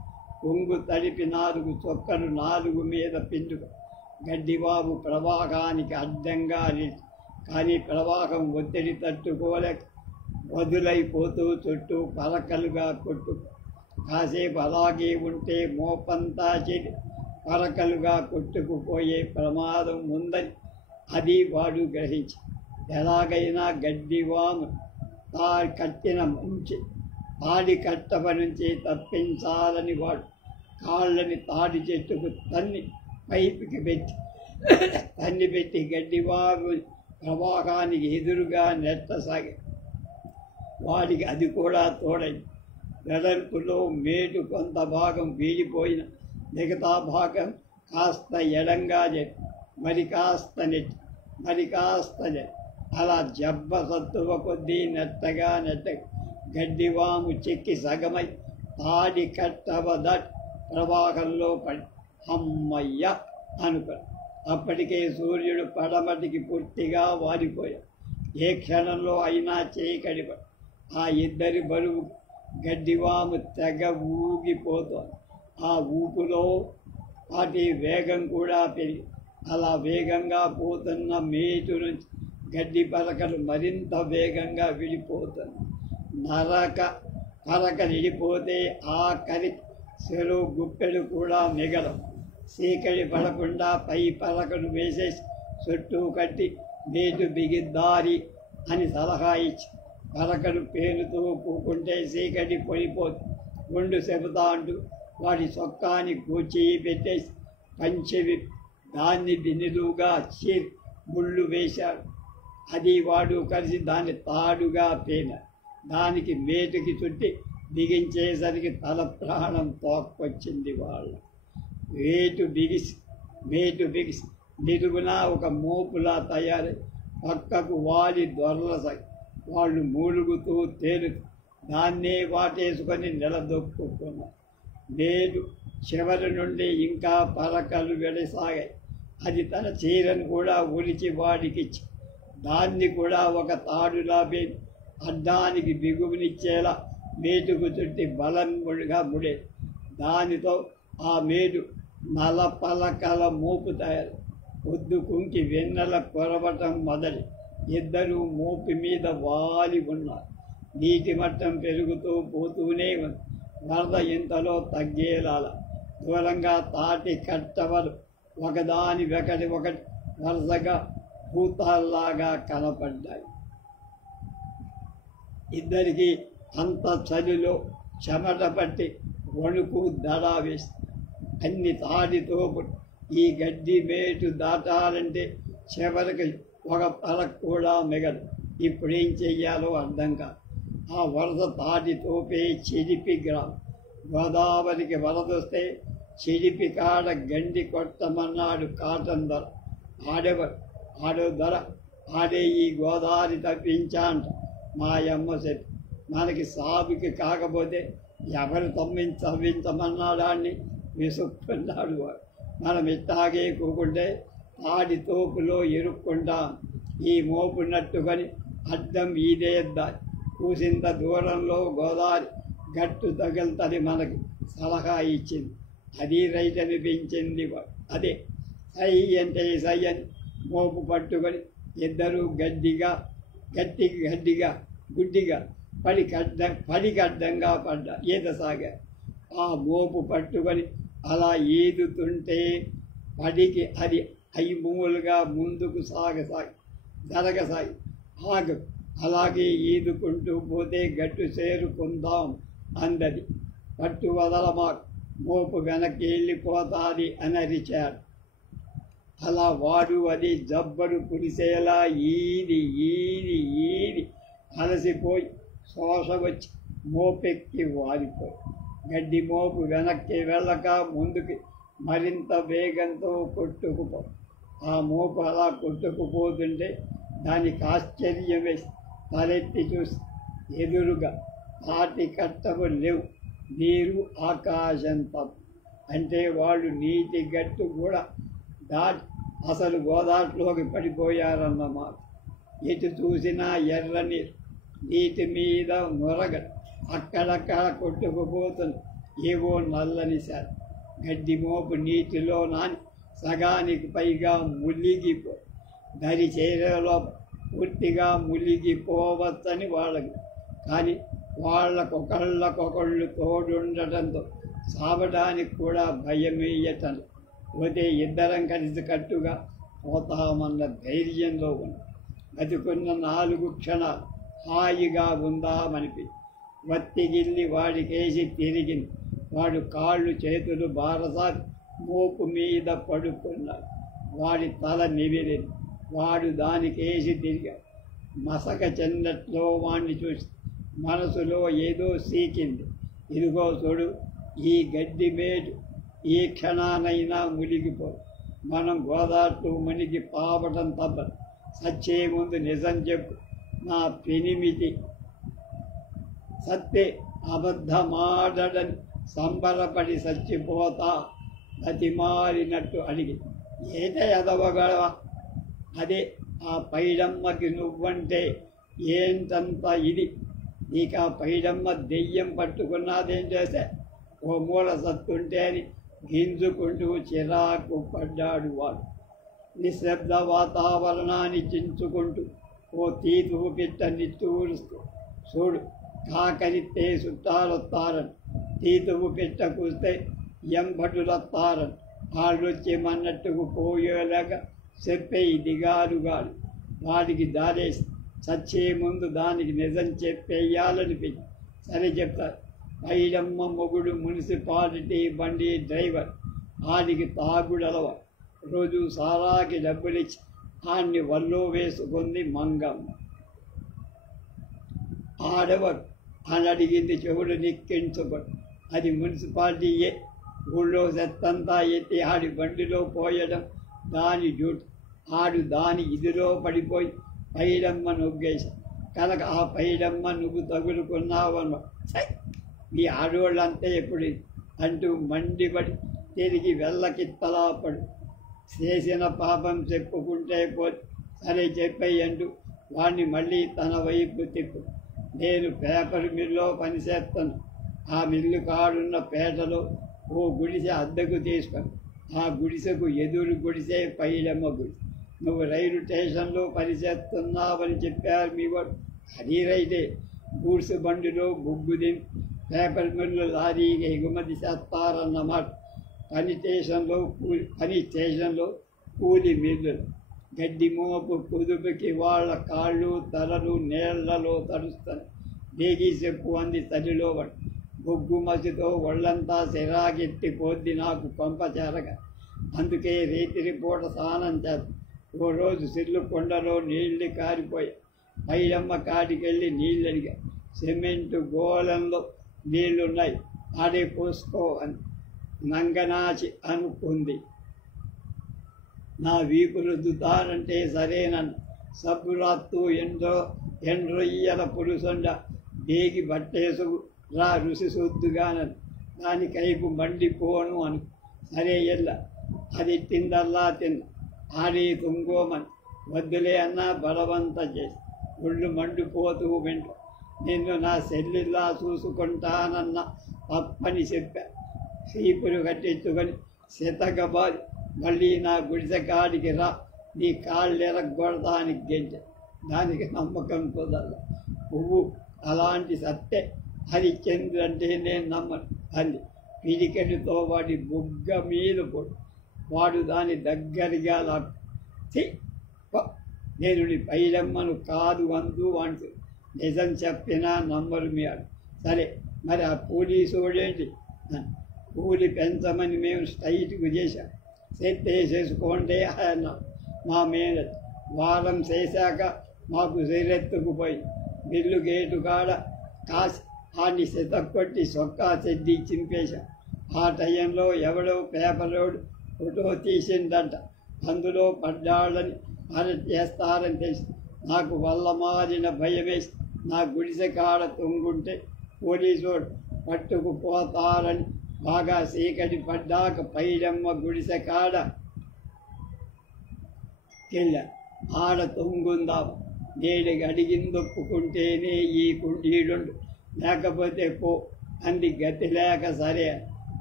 కొంగు తడిపి 4 చొక్కలు 4 మీద పిండుక. గడ్డివాము ప్రవాహానికి అడ్డంగా కానీ ప్రవాహం ఒత్తిడి తట్టుకోలేక వదులైపోతూ చుట్టూ పరకలుగా కొట్టు. కాసేపు అలాగే ఉంటే మోపంతా చెడి పరకలుగా కొట్టుకుపోయే ప్రమాదం ఉందని అది వాడు గ్రహించి ఎలాగైనా గడ్డివాము కట్టిన మంచి తాడి కట్టవ నుంచి తప్పించాలని వాడు కాళ్ళని తాడి చెట్టుకు పైపుకి పెట్టి గడ్డివాము ప్రవాహానికి ఎదురుగా నెట్టసాగి వాడికి అది కూడా తోడైంది. వెడల్పులో మేటు కొంత భాగం వీడిపోయిన మిగతా భాగం కాస్త ఎడంగా మరి కాస్త అలా జబ్బ సత్తువ కొద్దీ నెట్టగా గడ్డివాము చెక్కి సగమై తాడి కట్టవ ప్రవాహంలో పడి అమ్మయ్య అనుకో. అప్పటికే సూర్యుడు పడమటికి పూర్తిగా వారిపోయాడు. ఏ క్షణంలో అయినా చేయకడిపడి ఆ ఇద్దరి బరువు గడ్డివాము తెగ ఊగిపోతోంది. ఆ ఊపులో వాటి వేగం కూడా పెరిగి అలా వేగంగా పోతున్న మేటు నుంచి గడ్డి పరకలు మరింత వేగంగా విడిపోతుంది. పరక విడిపోతే ఆ కరి చెరువు గుప్పెడు కూడా మిగలం. చీకటి పడకుండా పై పరకను వేసేసి చుట్టూ కట్టి మేటు బిగిద్దారి అని సలహా ఇచ్చి పరకను పేరుతూ కూకుంటే చీకటి పడిపోతుంది. గుండు చెబుతా అంటూ వాడి చొక్కాని కూర్చి పెట్టేసి పంచెవి దాన్ని నిలువుగా చీరి ముళ్ళు వేశాడు. అది వాడు కలిసి దాన్ని తాడుగా దానికి మేటుకి చుట్టి బిగించేసరికి తల ప్రాణం తోక్కొచ్చింది. వాళ్ళు మేటు బిగిసి నిలుగున ఒక మోపులా తయారై పక్కకు వాలి దొరలసాగి వాళ్ళు మూలుగుతూ తేలుతూ దాన్నే వాటేసుకొని నిలదొక్కున్నారు. మేటు చివరి నుండి ఇంకా పరకలు వెడసాగాయి. అది తన చీరను కూడా ఒలిచి వాడికిచ్చి దాన్ని కూడా ఒక తాడులా అడ్డానికి బిగువునిచ్చేలా మేటుకు చుట్టి బలంగా ముడే. దానితో ఆ మేటు నలపలకల మోపు తయారు. పొద్దు కుంకి వెన్నెల కొరవటం మొదలు ఇద్దరూ మోపు మీద వాలి ఉన్నారు. నీటి మట్టం పెరుగుతూ పోతూనే ఉంది. వరద ఇంతలో తగ్గేలాల దూరంగా తాటి కట్టవలు ఒకదాని ఒకటి వరుసగా భూతాల్లాగా కనపడ్డాయి. ఇద్దరికి అంత చలిలో చెమట పట్టి వణుకు దడా వేస్తుంది. అన్ని తాడితో ఈ గడ్డి మేటు దాటాలంటే చివరికి ఒక పరకు కూడా మిగలు. ఇప్పుడేం చెయ్యాలో అర్థం కాదు. ఆ వరద తాటితోపే చిడిపి గ్రామం. గోదావరికి వరదొస్తే చిడిపి కాడ గండి కొట్టమన్నాడు కాటన్ దొర. ఆడో దొర ఆడే ఈ గోదావరి తప్పించాంట మాయమ్మ చెప్పి. మనకి సాగుకి కాకపోతే ఎవరు తవ్వించమన్నాడాన్ని విసుక్కున్నాడు వాడు. మనం ఇట్టాగే కూకుంటే తాడి తోపులో ఇరుక్కుంటాం. ఈ మోపునట్టుకొని అడ్డం ఈదేద్దాం. కూసింత దూరంలో గోదావరి గట్టు తగులుతుంది మనకి సలహా ఇచ్చింది. అది రైట్ అనిపించింది. అదే సై అంటే సై అని మోపు పట్టుకొని ఇద్దరూ గుడ్డిగా పడికడ్డంగా పడ్డా ఈత సాగారు. ఆ మోపు పట్టుకొని అలా ఈదుతుంటే పడికి అది ఐమూలుగా ముందుకు జరగసాగి అలాగే ఈదుకుంటూ పోతే గట్టు చేరుకుందాం అందది. పట్టు వదలమా, మోపు వెనక్కి వెళ్ళిపోతాది అని అరిచాడు. అలా వాడు అది జబ్బరు పులిసేలా ఈది అలసిపోయి శోష వచ్చి మోపెక్కి వారిపోయి గడ్డి మోపు వెనక్కి వెళ్ళక ముందుకి మరింత వేగంతో కొట్టుకుపో. ఆ మోపు అలా కొట్టుకుపోతుంటే దానికి ఆశ్చర్యం వేసి తలెత్తి చూసి ఎదురుగా తాటి కట్టవు లేవు. నీరు ఆకాశం తప్పు. అంటే వాళ్ళు నీటి గట్టు కూడా దాటి అసలు గోదావరిలోకి పడిపోయారన్నమాట. ఎటు చూసినా ఎర్ర నీరు. నీటి మీద నొరగ అక్కడక్కడ కొట్టుకుపోతుంది ఏవో నల్లని సార్ గడ్డి మోపు నీటిలో నాని సగానికి పైగా మునిగిపో దరి చేరేలో పూర్తిగా మునిగిపోవచ్చని వాళ్ళకి, కానీ వాళ్ళకొకళ్ళకొకళ్ళు తోడుండటంతో సావడానికి కూడా భయమేయటం పోతే ఇద్దరం కలిసి కట్టుగా పోతామన్న ధైర్యంలో ఉంది. బతికున్న 4 క్షణాలు హాయిగా ఉందామనిపి వత్తిగిల్లి వాడికేసి తిరిగింది. వాడు కాళ్ళు చేతులు బారసారి మోపు మీద పడుకున్నాడు. వాడి తల నివిరింది. వాడు దానికేసి తిరిగాడు. మసక చెందట్లో వాణ్ణి చూసి మనసులో ఏదో సీకింది. ఇదిగో చూడు, ఈ గడ్డి మేటు ఈ క్షణానైనా మునిగిపో. మనం గోదాట్లు మునిగి పాపటం తప్పదు. సచ్చే ముందు నిజం చెప్పు, నా పెనిమిటి సత్తే అబద్ధమాడని సంబరపడి చచ్చిపోతా బతిమారినట్టు అడిగి, ఏట ఎదవగలవా? అదే ఆ పైడమ్మకి నువ్వంటే ఏంటంత ఇది? నీకు ఆ పైడమ్మ దెయ్యం పట్టుకున్నదేం చేస్తే ఓ మూల సత్తుంటే అని గింజుకుంటూ చిరాకు పడ్డాడు వాడు. నిశ్శబ్ద వాతావరణాన్ని చించుకుంటూ ఓ తీతువు పిట్ట నిట్టూరుస్తూ, చూడు, కాకరిస్తే చుట్టాలొత్తారని, తీతువు పిట్ట కూస్తే ఎంబటులొత్తారని, వాళ్ళొచ్చి మన్నట్టుకు పోయేలాగా చెప్పే దిగారుగాడు. వాడికి దారేసి చచ్చే ముందు దానికి నిజం చెప్పేయాలనిపించి, సరే చెప్తారు. పైడమ్మ మొగుడు మున్సిపాలిటీ బండి డ్రైవర్. ఆడికి తాగుడలవ. రోజు సారాకి డబ్బులిచ్చి ఆడిని వల్లో వేసుకుంది మంగమ్మ. ఆడవాడు అని అడిగింది చెవుడు నిక్కించుకొని. అది మున్సిపాలిటీయే. ఊళ్ళో చెత్తంతా ఎత్తి ఆడి బండిలో పోయడం దాని డ్యూటీ. ఆడు దాని ఇదిలో పడిపోయి పైడమ్మ నొగ్గేసి కనుక ఆ పైడమ్మ నువ్వు తగులుకున్నావన్న, మీ ఆడవాళ్ళంతా ఎప్పుడు అంటూ మండిపడి తిరిగి వెళ్ళకిత్తలాపడు. చేసిన పాపం చెప్పుకుంటే పోతే సరే చెప్పేయి అంటూ వాడిని మళ్ళీ తన వైపు తిప్పు. నేను పేపర్ మిల్లో పనిచేస్తాను. ఆ మిల్లు కాడున్న పేటలో ఓ గుడిసె అద్దెకు తీసుకొని, ఆ గుడిసెకు ఎదురు గుడిసే పైడమ్మ గుడి. నువ్వు రైలు స్టేషన్లో పనిచేస్తున్నావని చెప్పారు మీ వాడు. అది రైతే. గూడ్స్ బండిలో బొగ్గు దింపి పేపర్ మిల్లు లారీగా ఎగుమతి చేస్తారన్నమాట. పని స్టేషన్లో కూలి మిల్లులు. గడ్డి మోపు కుదుపుకి వాళ్ళ కాళ్ళు తలలు నీళ్లలో తడుస్తాయి. దేగి చెప్పు అంది తల్లిలో పడి. బొగ్గు మసితో ఒళ్ళంతా సిరాగెత్తి పోద్ది నాకు కొంప చేరగా. అందుకే రేతిరి పూట స్నానం చేస్తాను. ఓ రోజు సిల్లు కొండలో నీళ్లు కారిపోయి పైడమ్మ కాడికెళ్ళి నీళ్ళు అడిగా. సిమెంటు గోళంలో నీళ్లున్నాయి, ఆడే పోసుకో అని నంగనాచి అనుకుంది. నా వీపు రుద్దుతానంటే సరేనన్ను. సబ్బురాత్తు ఎండ్రొయ్యల పులుసొండ బేగి బట్టేసుకు రా రుసి సొద్దుగానని. దానికైపు మండిపోను అను. సరే ఎల్ల, అది తిందల్లా తిన్న. ఆడే తుంగోమని వద్దులే అన్నా బలవంత చేసి ఒళ్ళు మండిపోతూ వెంట నిన్ను నా సెల్లిలా చూసుకుంటానన్న తప్పని చెప్పా. సీపులు కట్టించుకొని శతగబాది మళ్ళీ నా గుడిసె కాడికి రా, నీ కాళ్ళెరగొడదానికి గెంజ. దానికి నమ్మకం కుదరదు. పువ్వు అలాంటి సత్తే హరిశ్చంద్రుడంటే నేను నమ్మను అంది. పిడికెడుతో వాడి బుగ్గ మీద పొడు. వాడు దాని దగ్గరగా లాక్కి, నేను నీ పైడమ్మను కాదు అందు అంటూ నిజం చెప్పినా నమ్మరు మీ ఆడు. సరే మరి ఆ పోలీసోడేంటి? కూలి పెంచమని మేము స్ట్రైట్కు చేశాం. సెట్ వేసేసుకోండి అన్న మా మేనేజర్. వారం చేశాక మాకు సిరెత్తుకుపోయి బిల్లు గేటు కాడ కాసి ఆడిని సెతక్కొట్టి సొక్కా చెడ్డి చింపేశాం. ఆ టైంలో ఎవడో పేపరోడు ఫోటో తీసిందంట. అందులో పడ్డాళ్ళని అరెస్ట్ చేస్తారని తెలిసి నాకు వల్ల మారిన భయమేసి నా గుడిసె కాడ తొంగుంటే పోలీసోడు పట్టుకుపోతారని బాగా చీకటి పడ్డాక పైడమ్మ గుడిసె కాడ వెళ్ళా. ఆడ తొంగుందాం. నేడికి అడిగిందొప్పుకుంటేనే ఈడుండు, లేకపోతే పో అంది. గతి లేక సరే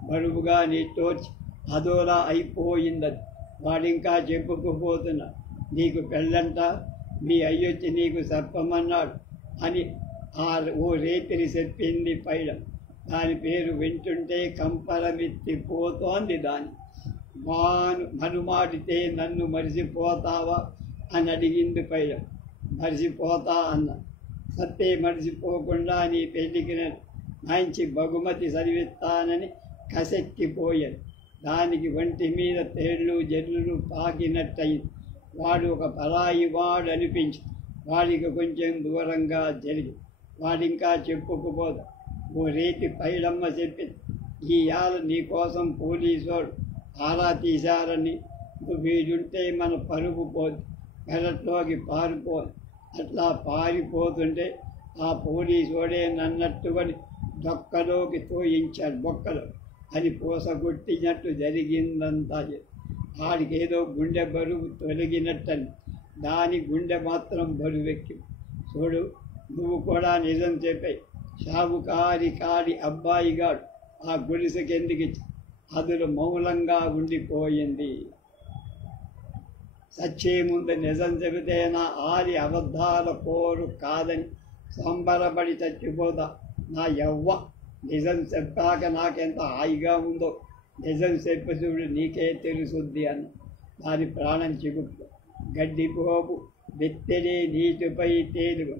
బరువుగా నిట్టోర్చి అదోలా అయిపోయిందని. వాడింకా చెప్పుకుపోతున్నా, నీకు పెళ్ళంట, మీ అయ్యొచ్చి నీకు చెప్పమన్నాడు అని ఓ రేతిరి చెప్పింది పైడం. దాని పేరు వింటుంటే కంపరమెత్తిపోతోంది. దాని మనుమాడితే నన్ను మరిచిపోతావా అని అడిగింది పైడం. మరిచిపోతా అన్న. సత్తే మరిచిపోకుండా నీ పెళ్లికి మంచి బహుమతి చదివిస్తానని కసెక్కిపోయాను. దానికి ఒంటి మీద తేళ్ళు జల్లులు పాకినట్టయింది. వాడు ఒక పరాయి వాడు అనిపించి వాడికి కొంచెం దూరంగా జరిగి వాడింకా చెప్పుకుపోదు. ఓ రేతి పైడమ్మ చెప్పింది, ఈ యాల నీకోసం పోలీసోడు ఆరా తీశారని, నువ్వు వీడుంటే మన పరుగు పోదు, పెరట్లోకి పారిపోదు. అట్లా పారిపోతుంటే ఆ పోలీసోడే నన్నట్టుకొని డొక్కలోకి తోయించాడు. బొక్కలో అది పూసగొట్టినట్టు జరిగిందంతా. ఆడికేదో గుండె బరువు తొలగినట్టని, దాని గుండె మాత్రం బరువెక్కి. చూడు, నువ్వు కూడా నిజం చెప్పాయి. కాడి అబ్బాయిగాడు ఆ గుడిసెకెందుకిచ్చి అదులు మౌనంగా ఉండిపోయింది. సచ్చే ముందు నిజం చెబితే నా ఆది అబద్ధాల పోరు కాదని సంబరపడి చచ్చిపోతా. నా యవ్వ, నిజం చెప్పాక నాకెంత హాయిగా ఉందో నిజం చెప్పి చూడు, నీకే తెలుసుద్ది అన్న. దాని ప్రాణం చిగుప్పు. గడ్డిపోపు బెత్తెడే నీటిపై తేలుగు,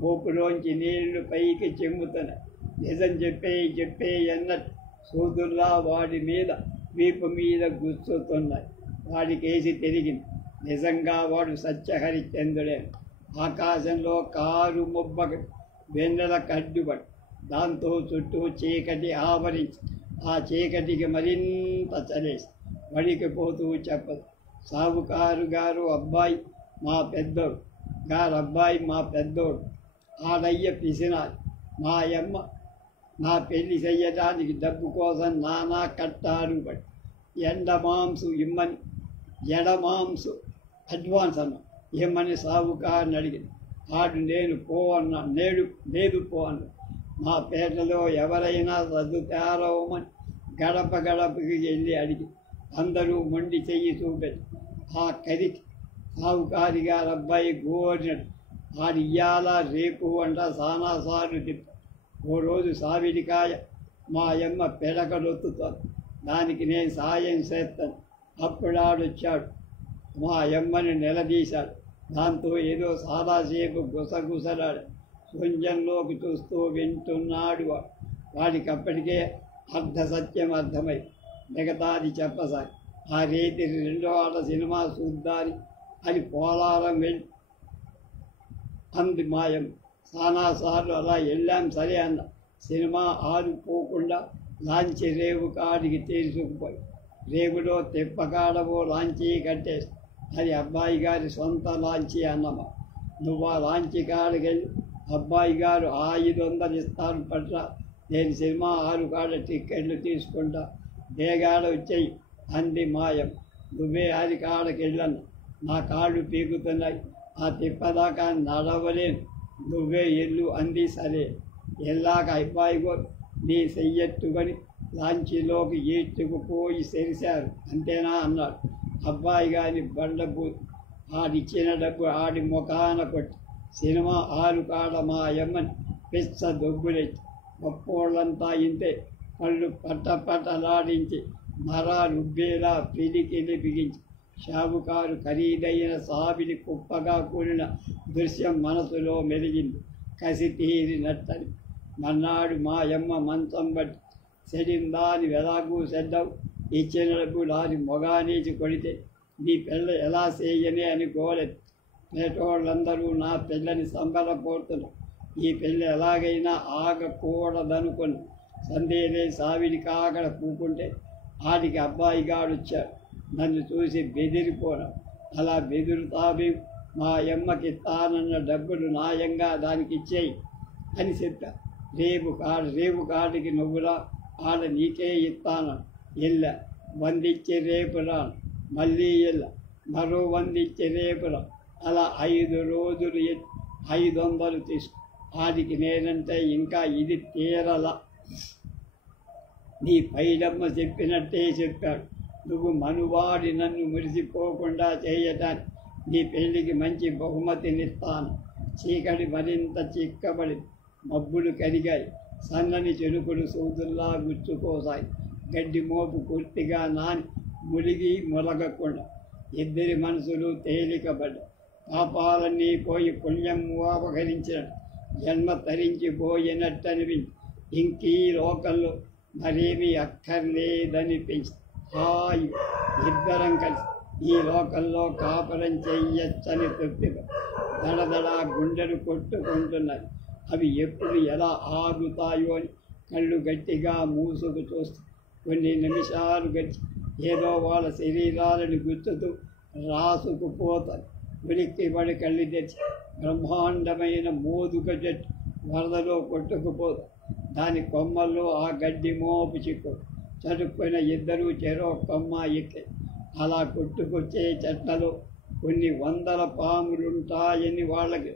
మోపులోంచి నీళ్లు పైకి చెమ్ముతున్నాయి. నిజం చెప్పే అన్నట్టు సూదుల్లా వాడి మీద వీపు మీద గుచ్చుతున్నాయి. వాడికేసి తిరిగింది. నిజంగా వాడు సత్యహరిశ్చంద్రుడే. ఆకాశంలో కారు మొబ్బకు వెన్నెల కడ్డుబడి దాంతో చుట్టూ చీకటి ఆవరించి ఆ చీకటికి మరింత చలేసి వడికిపోతూ చెప్పదు. సావుకారు గారు అబ్బాయి మా పెద్దోడు, గారబ్బాయి మా పెద్దోడు, ఆడయ్య పిసినాడు. మా అమ్మ నా పెళ్లి చెయ్యడానికి డబ్బు కోసం నానా కట్టారు బట్టి ఎండమాంసు ఇమ్మని, ఎడమాంసు అడ్వాన్స్ అన్న ఇమ్మని సావుకారుని అడిగింది. ఆడు నేను పో అన్నా, లేదు పో అన్నా. మా పేటలో ఎవరైనా చదువుతారోమని గడపకి వెళ్ళి అడిగి అందరూ మొండి చెయ్యి చూపెట్టి ఆ కదికి సావుకారి గారు అబ్బాయి గోరినట్టు ఆడు ఇయ్యాల రేపు అంట సానాసార్లు తిప్ప. ఓ రోజు సావిడికాయ మా అమ్మ పెడకలొత్తుతాను, దానికి నేను సాయం చేస్తాను. అప్పుడు ఆడొచ్చాడు, మా అమ్మని నిలదీశాడు. దాంతో ఏదో సాదాసేపు గుసగుసలాడు. శూన్యంలోకి చూస్తూ వింటున్నాడు. వాడికి అప్పటికే అర్ధ సత్యం అర్థమై మిగతాది చెప్పసారి. ఆ రేతి రెండో ఆట సినిమా చూద్దాని అని పోలారం వెళ్ళి అంది మాయం. సానాసార్లు అలా వెళ్ళాం సరే అన్న. సినిమా ఆరిపోకుండా లాంచి రేవు కాడికి తీసుకుపోయి రేవులో తెప్పకాడవో లాంచీ కట్టేసి అది అబ్బాయి గారి సొంత లాంచీ అన్నమా. నువ్వు ఆ లాంచీ కాడికి వెళ్ళి అబ్బాయి గారు 500 ఇస్తాను పట్ల, నేను సినిమా 6 కాడ టిక్కెట్లు తీసుకుంటా, బేగాడ వచ్చేయి అంది మాయం. నువ్వే 6 కాడకి వెళ్ళను, నా కాళ్ళు పీకుతున్నాయి, ఆ తిప్పదాకా నడవలేను, నువ్వే ఎల్లు అంది. సరే ఎల్లాక అబ్బాయి గారు నీ చెయ్యెత్తుకొని లాంచీలోకి ఈడ్చుకుపోయి సెరిశారు, అంతేనా అన్నాడు. అబ్బాయి గారిని బండబూ ఆడిచ్చిన డబ్బు ఆడి ముఖాన కొట్టి సినిమా 6 కాడ మా అమ్మని పిచ్చ దొబ్బులెచ్చి గొప్పోళ్ళంతా ఇంతే పళ్ళు పట్టలాడించి నరాలు ఉబ్బేలా పిలికిలి బిగించి షావుకారు ఖరీదైన సాబిలి కుప్పగా కూడిన దృశ్యం మనసులో మెలిగింది. కసి తీరినట్టని మన్నాడు మా అమ్మ మంచం బట్టి సెడిందాని ఎలాగూ సెడ్డావు, ఇచ్చిన డబ్బు దాని మొగానీచి కొడితే నీ పిల్ల ఎలా చేయనే అని గోలెత్తి పేటోళ్ళందరూ నా పిల్లని సంబరపోతున్నారు. ఈ పెళ్ళి ఎలాగైనా ఆగకూడదనుకుని సందేలే సావిడి కాకడ కూకుంటే ఆడికి అబ్బాయి గాడు వచ్చాడు. నన్ను చూసి బెదిరిపోను. అలా బెదురుతావి, మా అమ్మకి ఇస్తానన్న డబ్బులు న్యాయంగా దానికి ఇచ్చేయి అని చెప్పా. రేపు కాడికి నువ్వురా, ఆడ నీకే ఇస్తాను. ఎల్ల 100 ఇచ్చి రేపు రాను, మళ్ళీ ఎల్ల మరో 100 ఇచ్చి రేపు రా. అలా 5 రోజులు 500 తీసుకో. ఆడికి నేనంటే ఇంకా ఇది తీరల. నీ పైడమ్మ చెప్పినట్టే చెప్పాడు. నువ్వు మనువాడి నన్ను మురిసిపోకుండా చేయటానికి నీ పెళ్లికి మంచి బహుమతినిస్తాను. చీకటి మరింత చిక్కబడి మబ్బులు కరిగాయి. సన్నని చెరుకులు సూదుల్లా గుచ్చుకోసాయి. గడ్డి మోపు పూర్తిగా నాని ములిగి మొలగకుండా ఇద్దరి మనసులు తేలికబడ్డాయి. పాపాలన్నీ పోయి పుణ్యం అపహరించినట్టు, జన్మ తరించిపోయినట్టనిపించి ఇంకీ లోకంలో మరేమీ అక్కర్లేదనిపించి హాయి ఇద్దరం కలిసి ఈ లోకంలో కాపురం చెయ్యొచ్చని తృప్తిగా దడదడ గుండెలు కొట్టుకుంటున్నాయి. అవి ఎప్పుడు ఎలా ఆగుతాయో అని కళ్ళు గట్టిగా మూసుకు చూస్తూ కొన్ని నిమిషాలు గడిచి ఏదో వాళ్ళ శరీరాలను గుచ్చుతూ రాసుకుపోతారు. ఉలిక్కిపడి కళ్ళు తెచ్చి బ్రహ్మాండమైన మోదుక చెట్టు వరదలో కొట్టుకుపోతారు. దాని కొమ్మల్లో ఆ గడ్డి మోపు చిక్కు చదువుకున్న ఇద్దరూ చెరో కొమ్మ ఎక్కే. అలా కొట్టుకొచ్చే చెట్లలో కొన్ని వందల పాములుంటాయని వాళ్ళకి,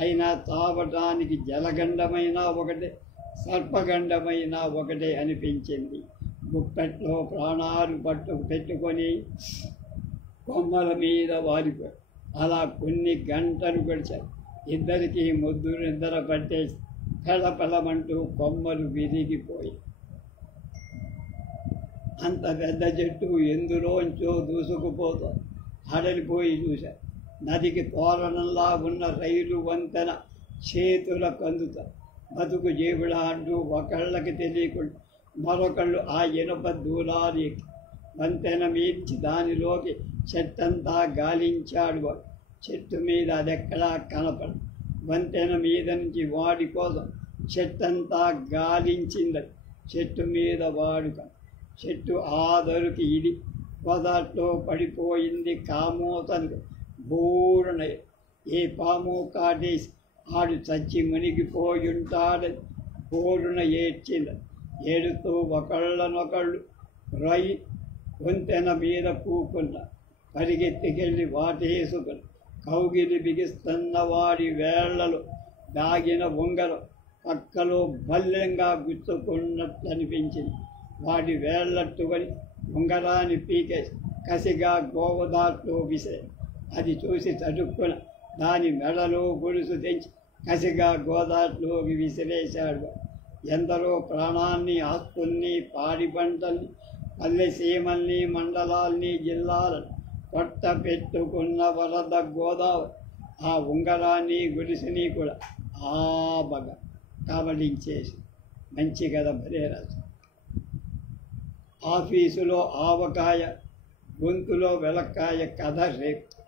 అయినా చావటానికి జలగండమైనా ఒకటే, సర్పగండమైనా ఒకటే అనిపించింది. గుప్పెట్లో ప్రాణాలు పెట్టుకొని కొమ్మల మీద వారిపోయి అలా కొన్ని గంటలు గడిచారు. ఇద్దరికీ ముద్దు నిద్ర పట్టేసి పెళపెళమంటూ కొమ్మలు విరిగిపోయి అంత పెద్ద చెట్టు ఎందులోంచో దూసుకుపోతుంది. హడలిపోయి చూశారు. నదికి తోరణంలా ఉన్న రైలు వంతెన చేతులకు అందుతారు. బతుకు జీవుడా అంటూ ఒకళ్ళకి తెలియకుండా మరొకళ్ళు ఆ ఇనుప దూలాలు ఎక్కి వంతెన మీంచి దానిలోకి చెట్టంతా గాలించాడు. వాడు చెట్టు మీద అదెక్కడా కనపడు. వంతెన మీద నుంచి వాడి కోసం చెట్టంతా గాలించింది. చెట్టు మీద వాడుక చెట్టు ఆదరుకి ఇడి పొదట్లో పడిపోయింది. కామోతను బోరున ఏ పాము కాటేసి ఆడు చచ్చి మునిగిపోయుంటాడని బోరున ఏడ్చింది. ఏడుతూ ఒకళ్ళనొకళ్ళు రై వంతెన మీద కూకున్న పరిగెత్తికెళ్ళి వాటేసుకుని కౌగిలి బిగిస్తున్న వాడి వేళ్లలో దాగిన ఉంగరం పక్కలో బల్లెంగా గుచ్చుకున్నట్లు అనిపించింది. వాడి వేళ్లట్టుకొని ఉంగరాన్ని పీకేసి కసిగా గోవదాట్లో విసే. అది చూసి చటుక్కున దాని మెడలో గొలుసు తెంచి కసిగా గోదాట్లోకి విసిరేశాడు. ఎందరో ప్రాణాన్ని, ఆస్తుల్ని, పాడి పంటల్ని, పల్లె సీమల్ని, మండలాల్ని, జిల్లాలను కొట్ట పెట్టుకున్న వరద గోదావరి ఆ ఉంగరాన్ని, గొలుసుని కూడా ఆబగా కబలించేసి. మంచి కథ, భలే రాజు. ఆఫీసులో ఆవకాయ, గొంతులో వెలక్కాయ కథ రేపు.